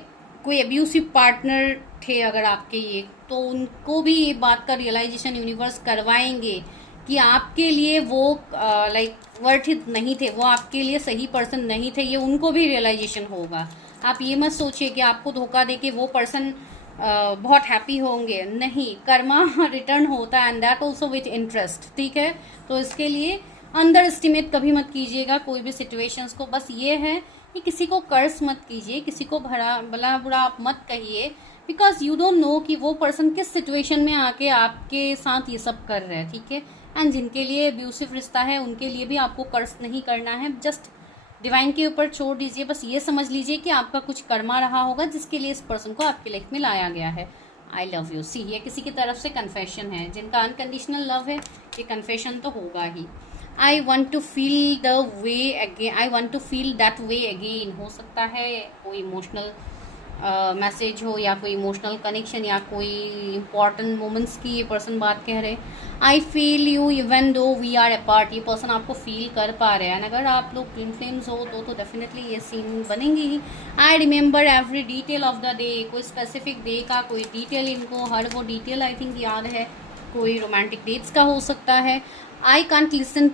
कोई अब्यूसिव पार्टनर थे अगर आपके ये, तो उनको भी ये बात का रियलाइजेशन यूनिवर्स करवाएंगे कि आपके लिए वो लाइक वर्थ इट नहीं थे, वो आपके लिए सही पर्सन नहीं थे। ये उनको भी रियलाइजेशन होगा। आप ये मत सोचिए कि आपको धोखा दे के वो पर्सन बहुत हैप्पी होंगे, नहीं, कर्मा रिटर्न होता है and that also with interest. ठीक है, तो इसके लिए अंडर एस्टिमेट कभी मत कीजिएगा कोई भी सिचुएशंस को। बस ये है कि किसी को कर्ज मत कीजिए, किसी को भला बुरा आप मत कहिए, बिकॉज यू डोंट नो कि वो पर्सन किस सिचुएशन में आके आपके साथ ये सब कर रहे हैं। ठीक है, एंड जिनके लिए अब्यूसिव रिश्ता है उनके लिए भी आपको कर्ज नहीं करना है, जस्ट डिवाइन के ऊपर छोड़ दीजिए। बस ये समझ लीजिए कि आपका कुछ कर्मा रहा होगा जिसके लिए इस पर्सन को आपकी लाइफ में लाया गया है। आई लव यू, सी ये किसी की तरफ से कन्फेशन है। जिनका अनकंडीशनल लव है ये कन्फेशन तो होगा ही। I want to feel the way again, I want to feel that way again. हो सकता है कोई इमोशनल मैसेज हो, या कोई इमोशनल कनेक्शन, या कोई इंपॉर्टेंट मोमेंट्स की ये पर्सन बात कह रहे। I feel you even though we are apart, ये पर्सन आपको फील कर पा रहे हैं। अगर आप लोग ट्विन फ्लेम्स हो तो डेफिनेटली ये सीन बनेंगी ही। I remember every detail of the day, कोई स्पेसिफिक डे का कोई डिटेल इनको हर वो डिटेल आई थिंक याद है। कोई रोमांटिक डेट्स का हो सकता है। I can't listen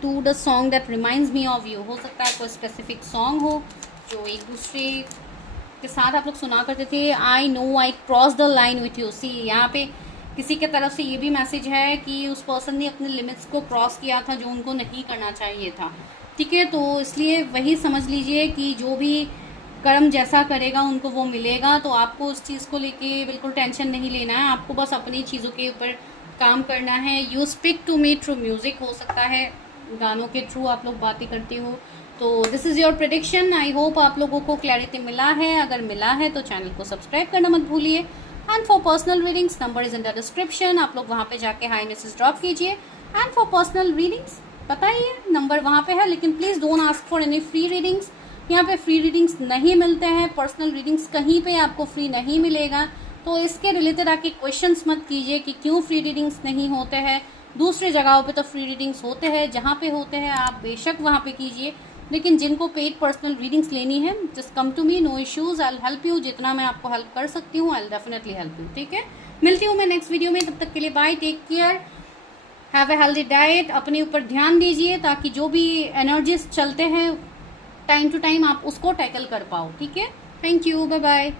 to the song that reminds me of you, हो सकता है कोई स्पेसिफिक सॉन्ग हो जो एक दूसरे के साथ आप लोग सुना करते थे। I know I cross the line with you, see यहाँ पे किसी के तरफ से ये भी मैसेज है कि उस पर्सन ने अपने लिमिट्स को क्रॉस किया था जो उनको नहीं करना चाहिए था। ठीक है, तो इसलिए वही समझ लीजिए कि जो भी कर्म जैसा करेगा उनको वो मिलेगा। तो आपको उस चीज़ को लेके बिल्कुल टेंशन नहीं लेना है, आपको बस अपनी चीज़ों के ऊपर काम करना है। You speak to me through music, हो सकता है गानों के थ्रू आप लोग बातें करते हो। तो this is your prediction. I hope आप लोगों को क्लैरिटी मिला है। अगर मिला है तो चैनल को सब्सक्राइब करना मत भूलिए। And for personal readings number is in the description, आप लोग वहाँ पे जाके हाई मैसेज ड्रॉप कीजिए। एंड फॉर पर्सनल रीडिंग्स बताइए, नंबर वहाँ पे है, लेकिन please don't ask for any free readings. यहाँ पे फ्री रीडिंग्स नहीं मिलते हैं, पर्सनल रीडिंग्स कहीं पे आपको फ्री नहीं मिलेगा। तो इसके रिलेटेड आके क्वेश्चंस मत कीजिए कि क्यों फ्री रीडिंग्स नहीं होते हैं। दूसरी जगहों पे तो फ्री रीडिंग्स होते हैं, जहाँ पे होते हैं आप बेशक वहाँ पे कीजिए, लेकिन जिनको पेड पर्सनल रीडिंग्स लेनी है just come to me, no issues, I will help you. जितना मैं आपको हेल्प कर सकती हूँ I will definitely help you. ठीक है, मिलती हूँ मैं नेक्स्ट वीडियो में, तब तक के लिए bye, take care, have a healthy diet. अपने ऊपर ध्यान दीजिए ताकि जो भी एनर्जीज चलते हैं टाइम टू टाइम आप उसको टैकल कर पाओ। ठीक है, थैंक यू, बाय बाय।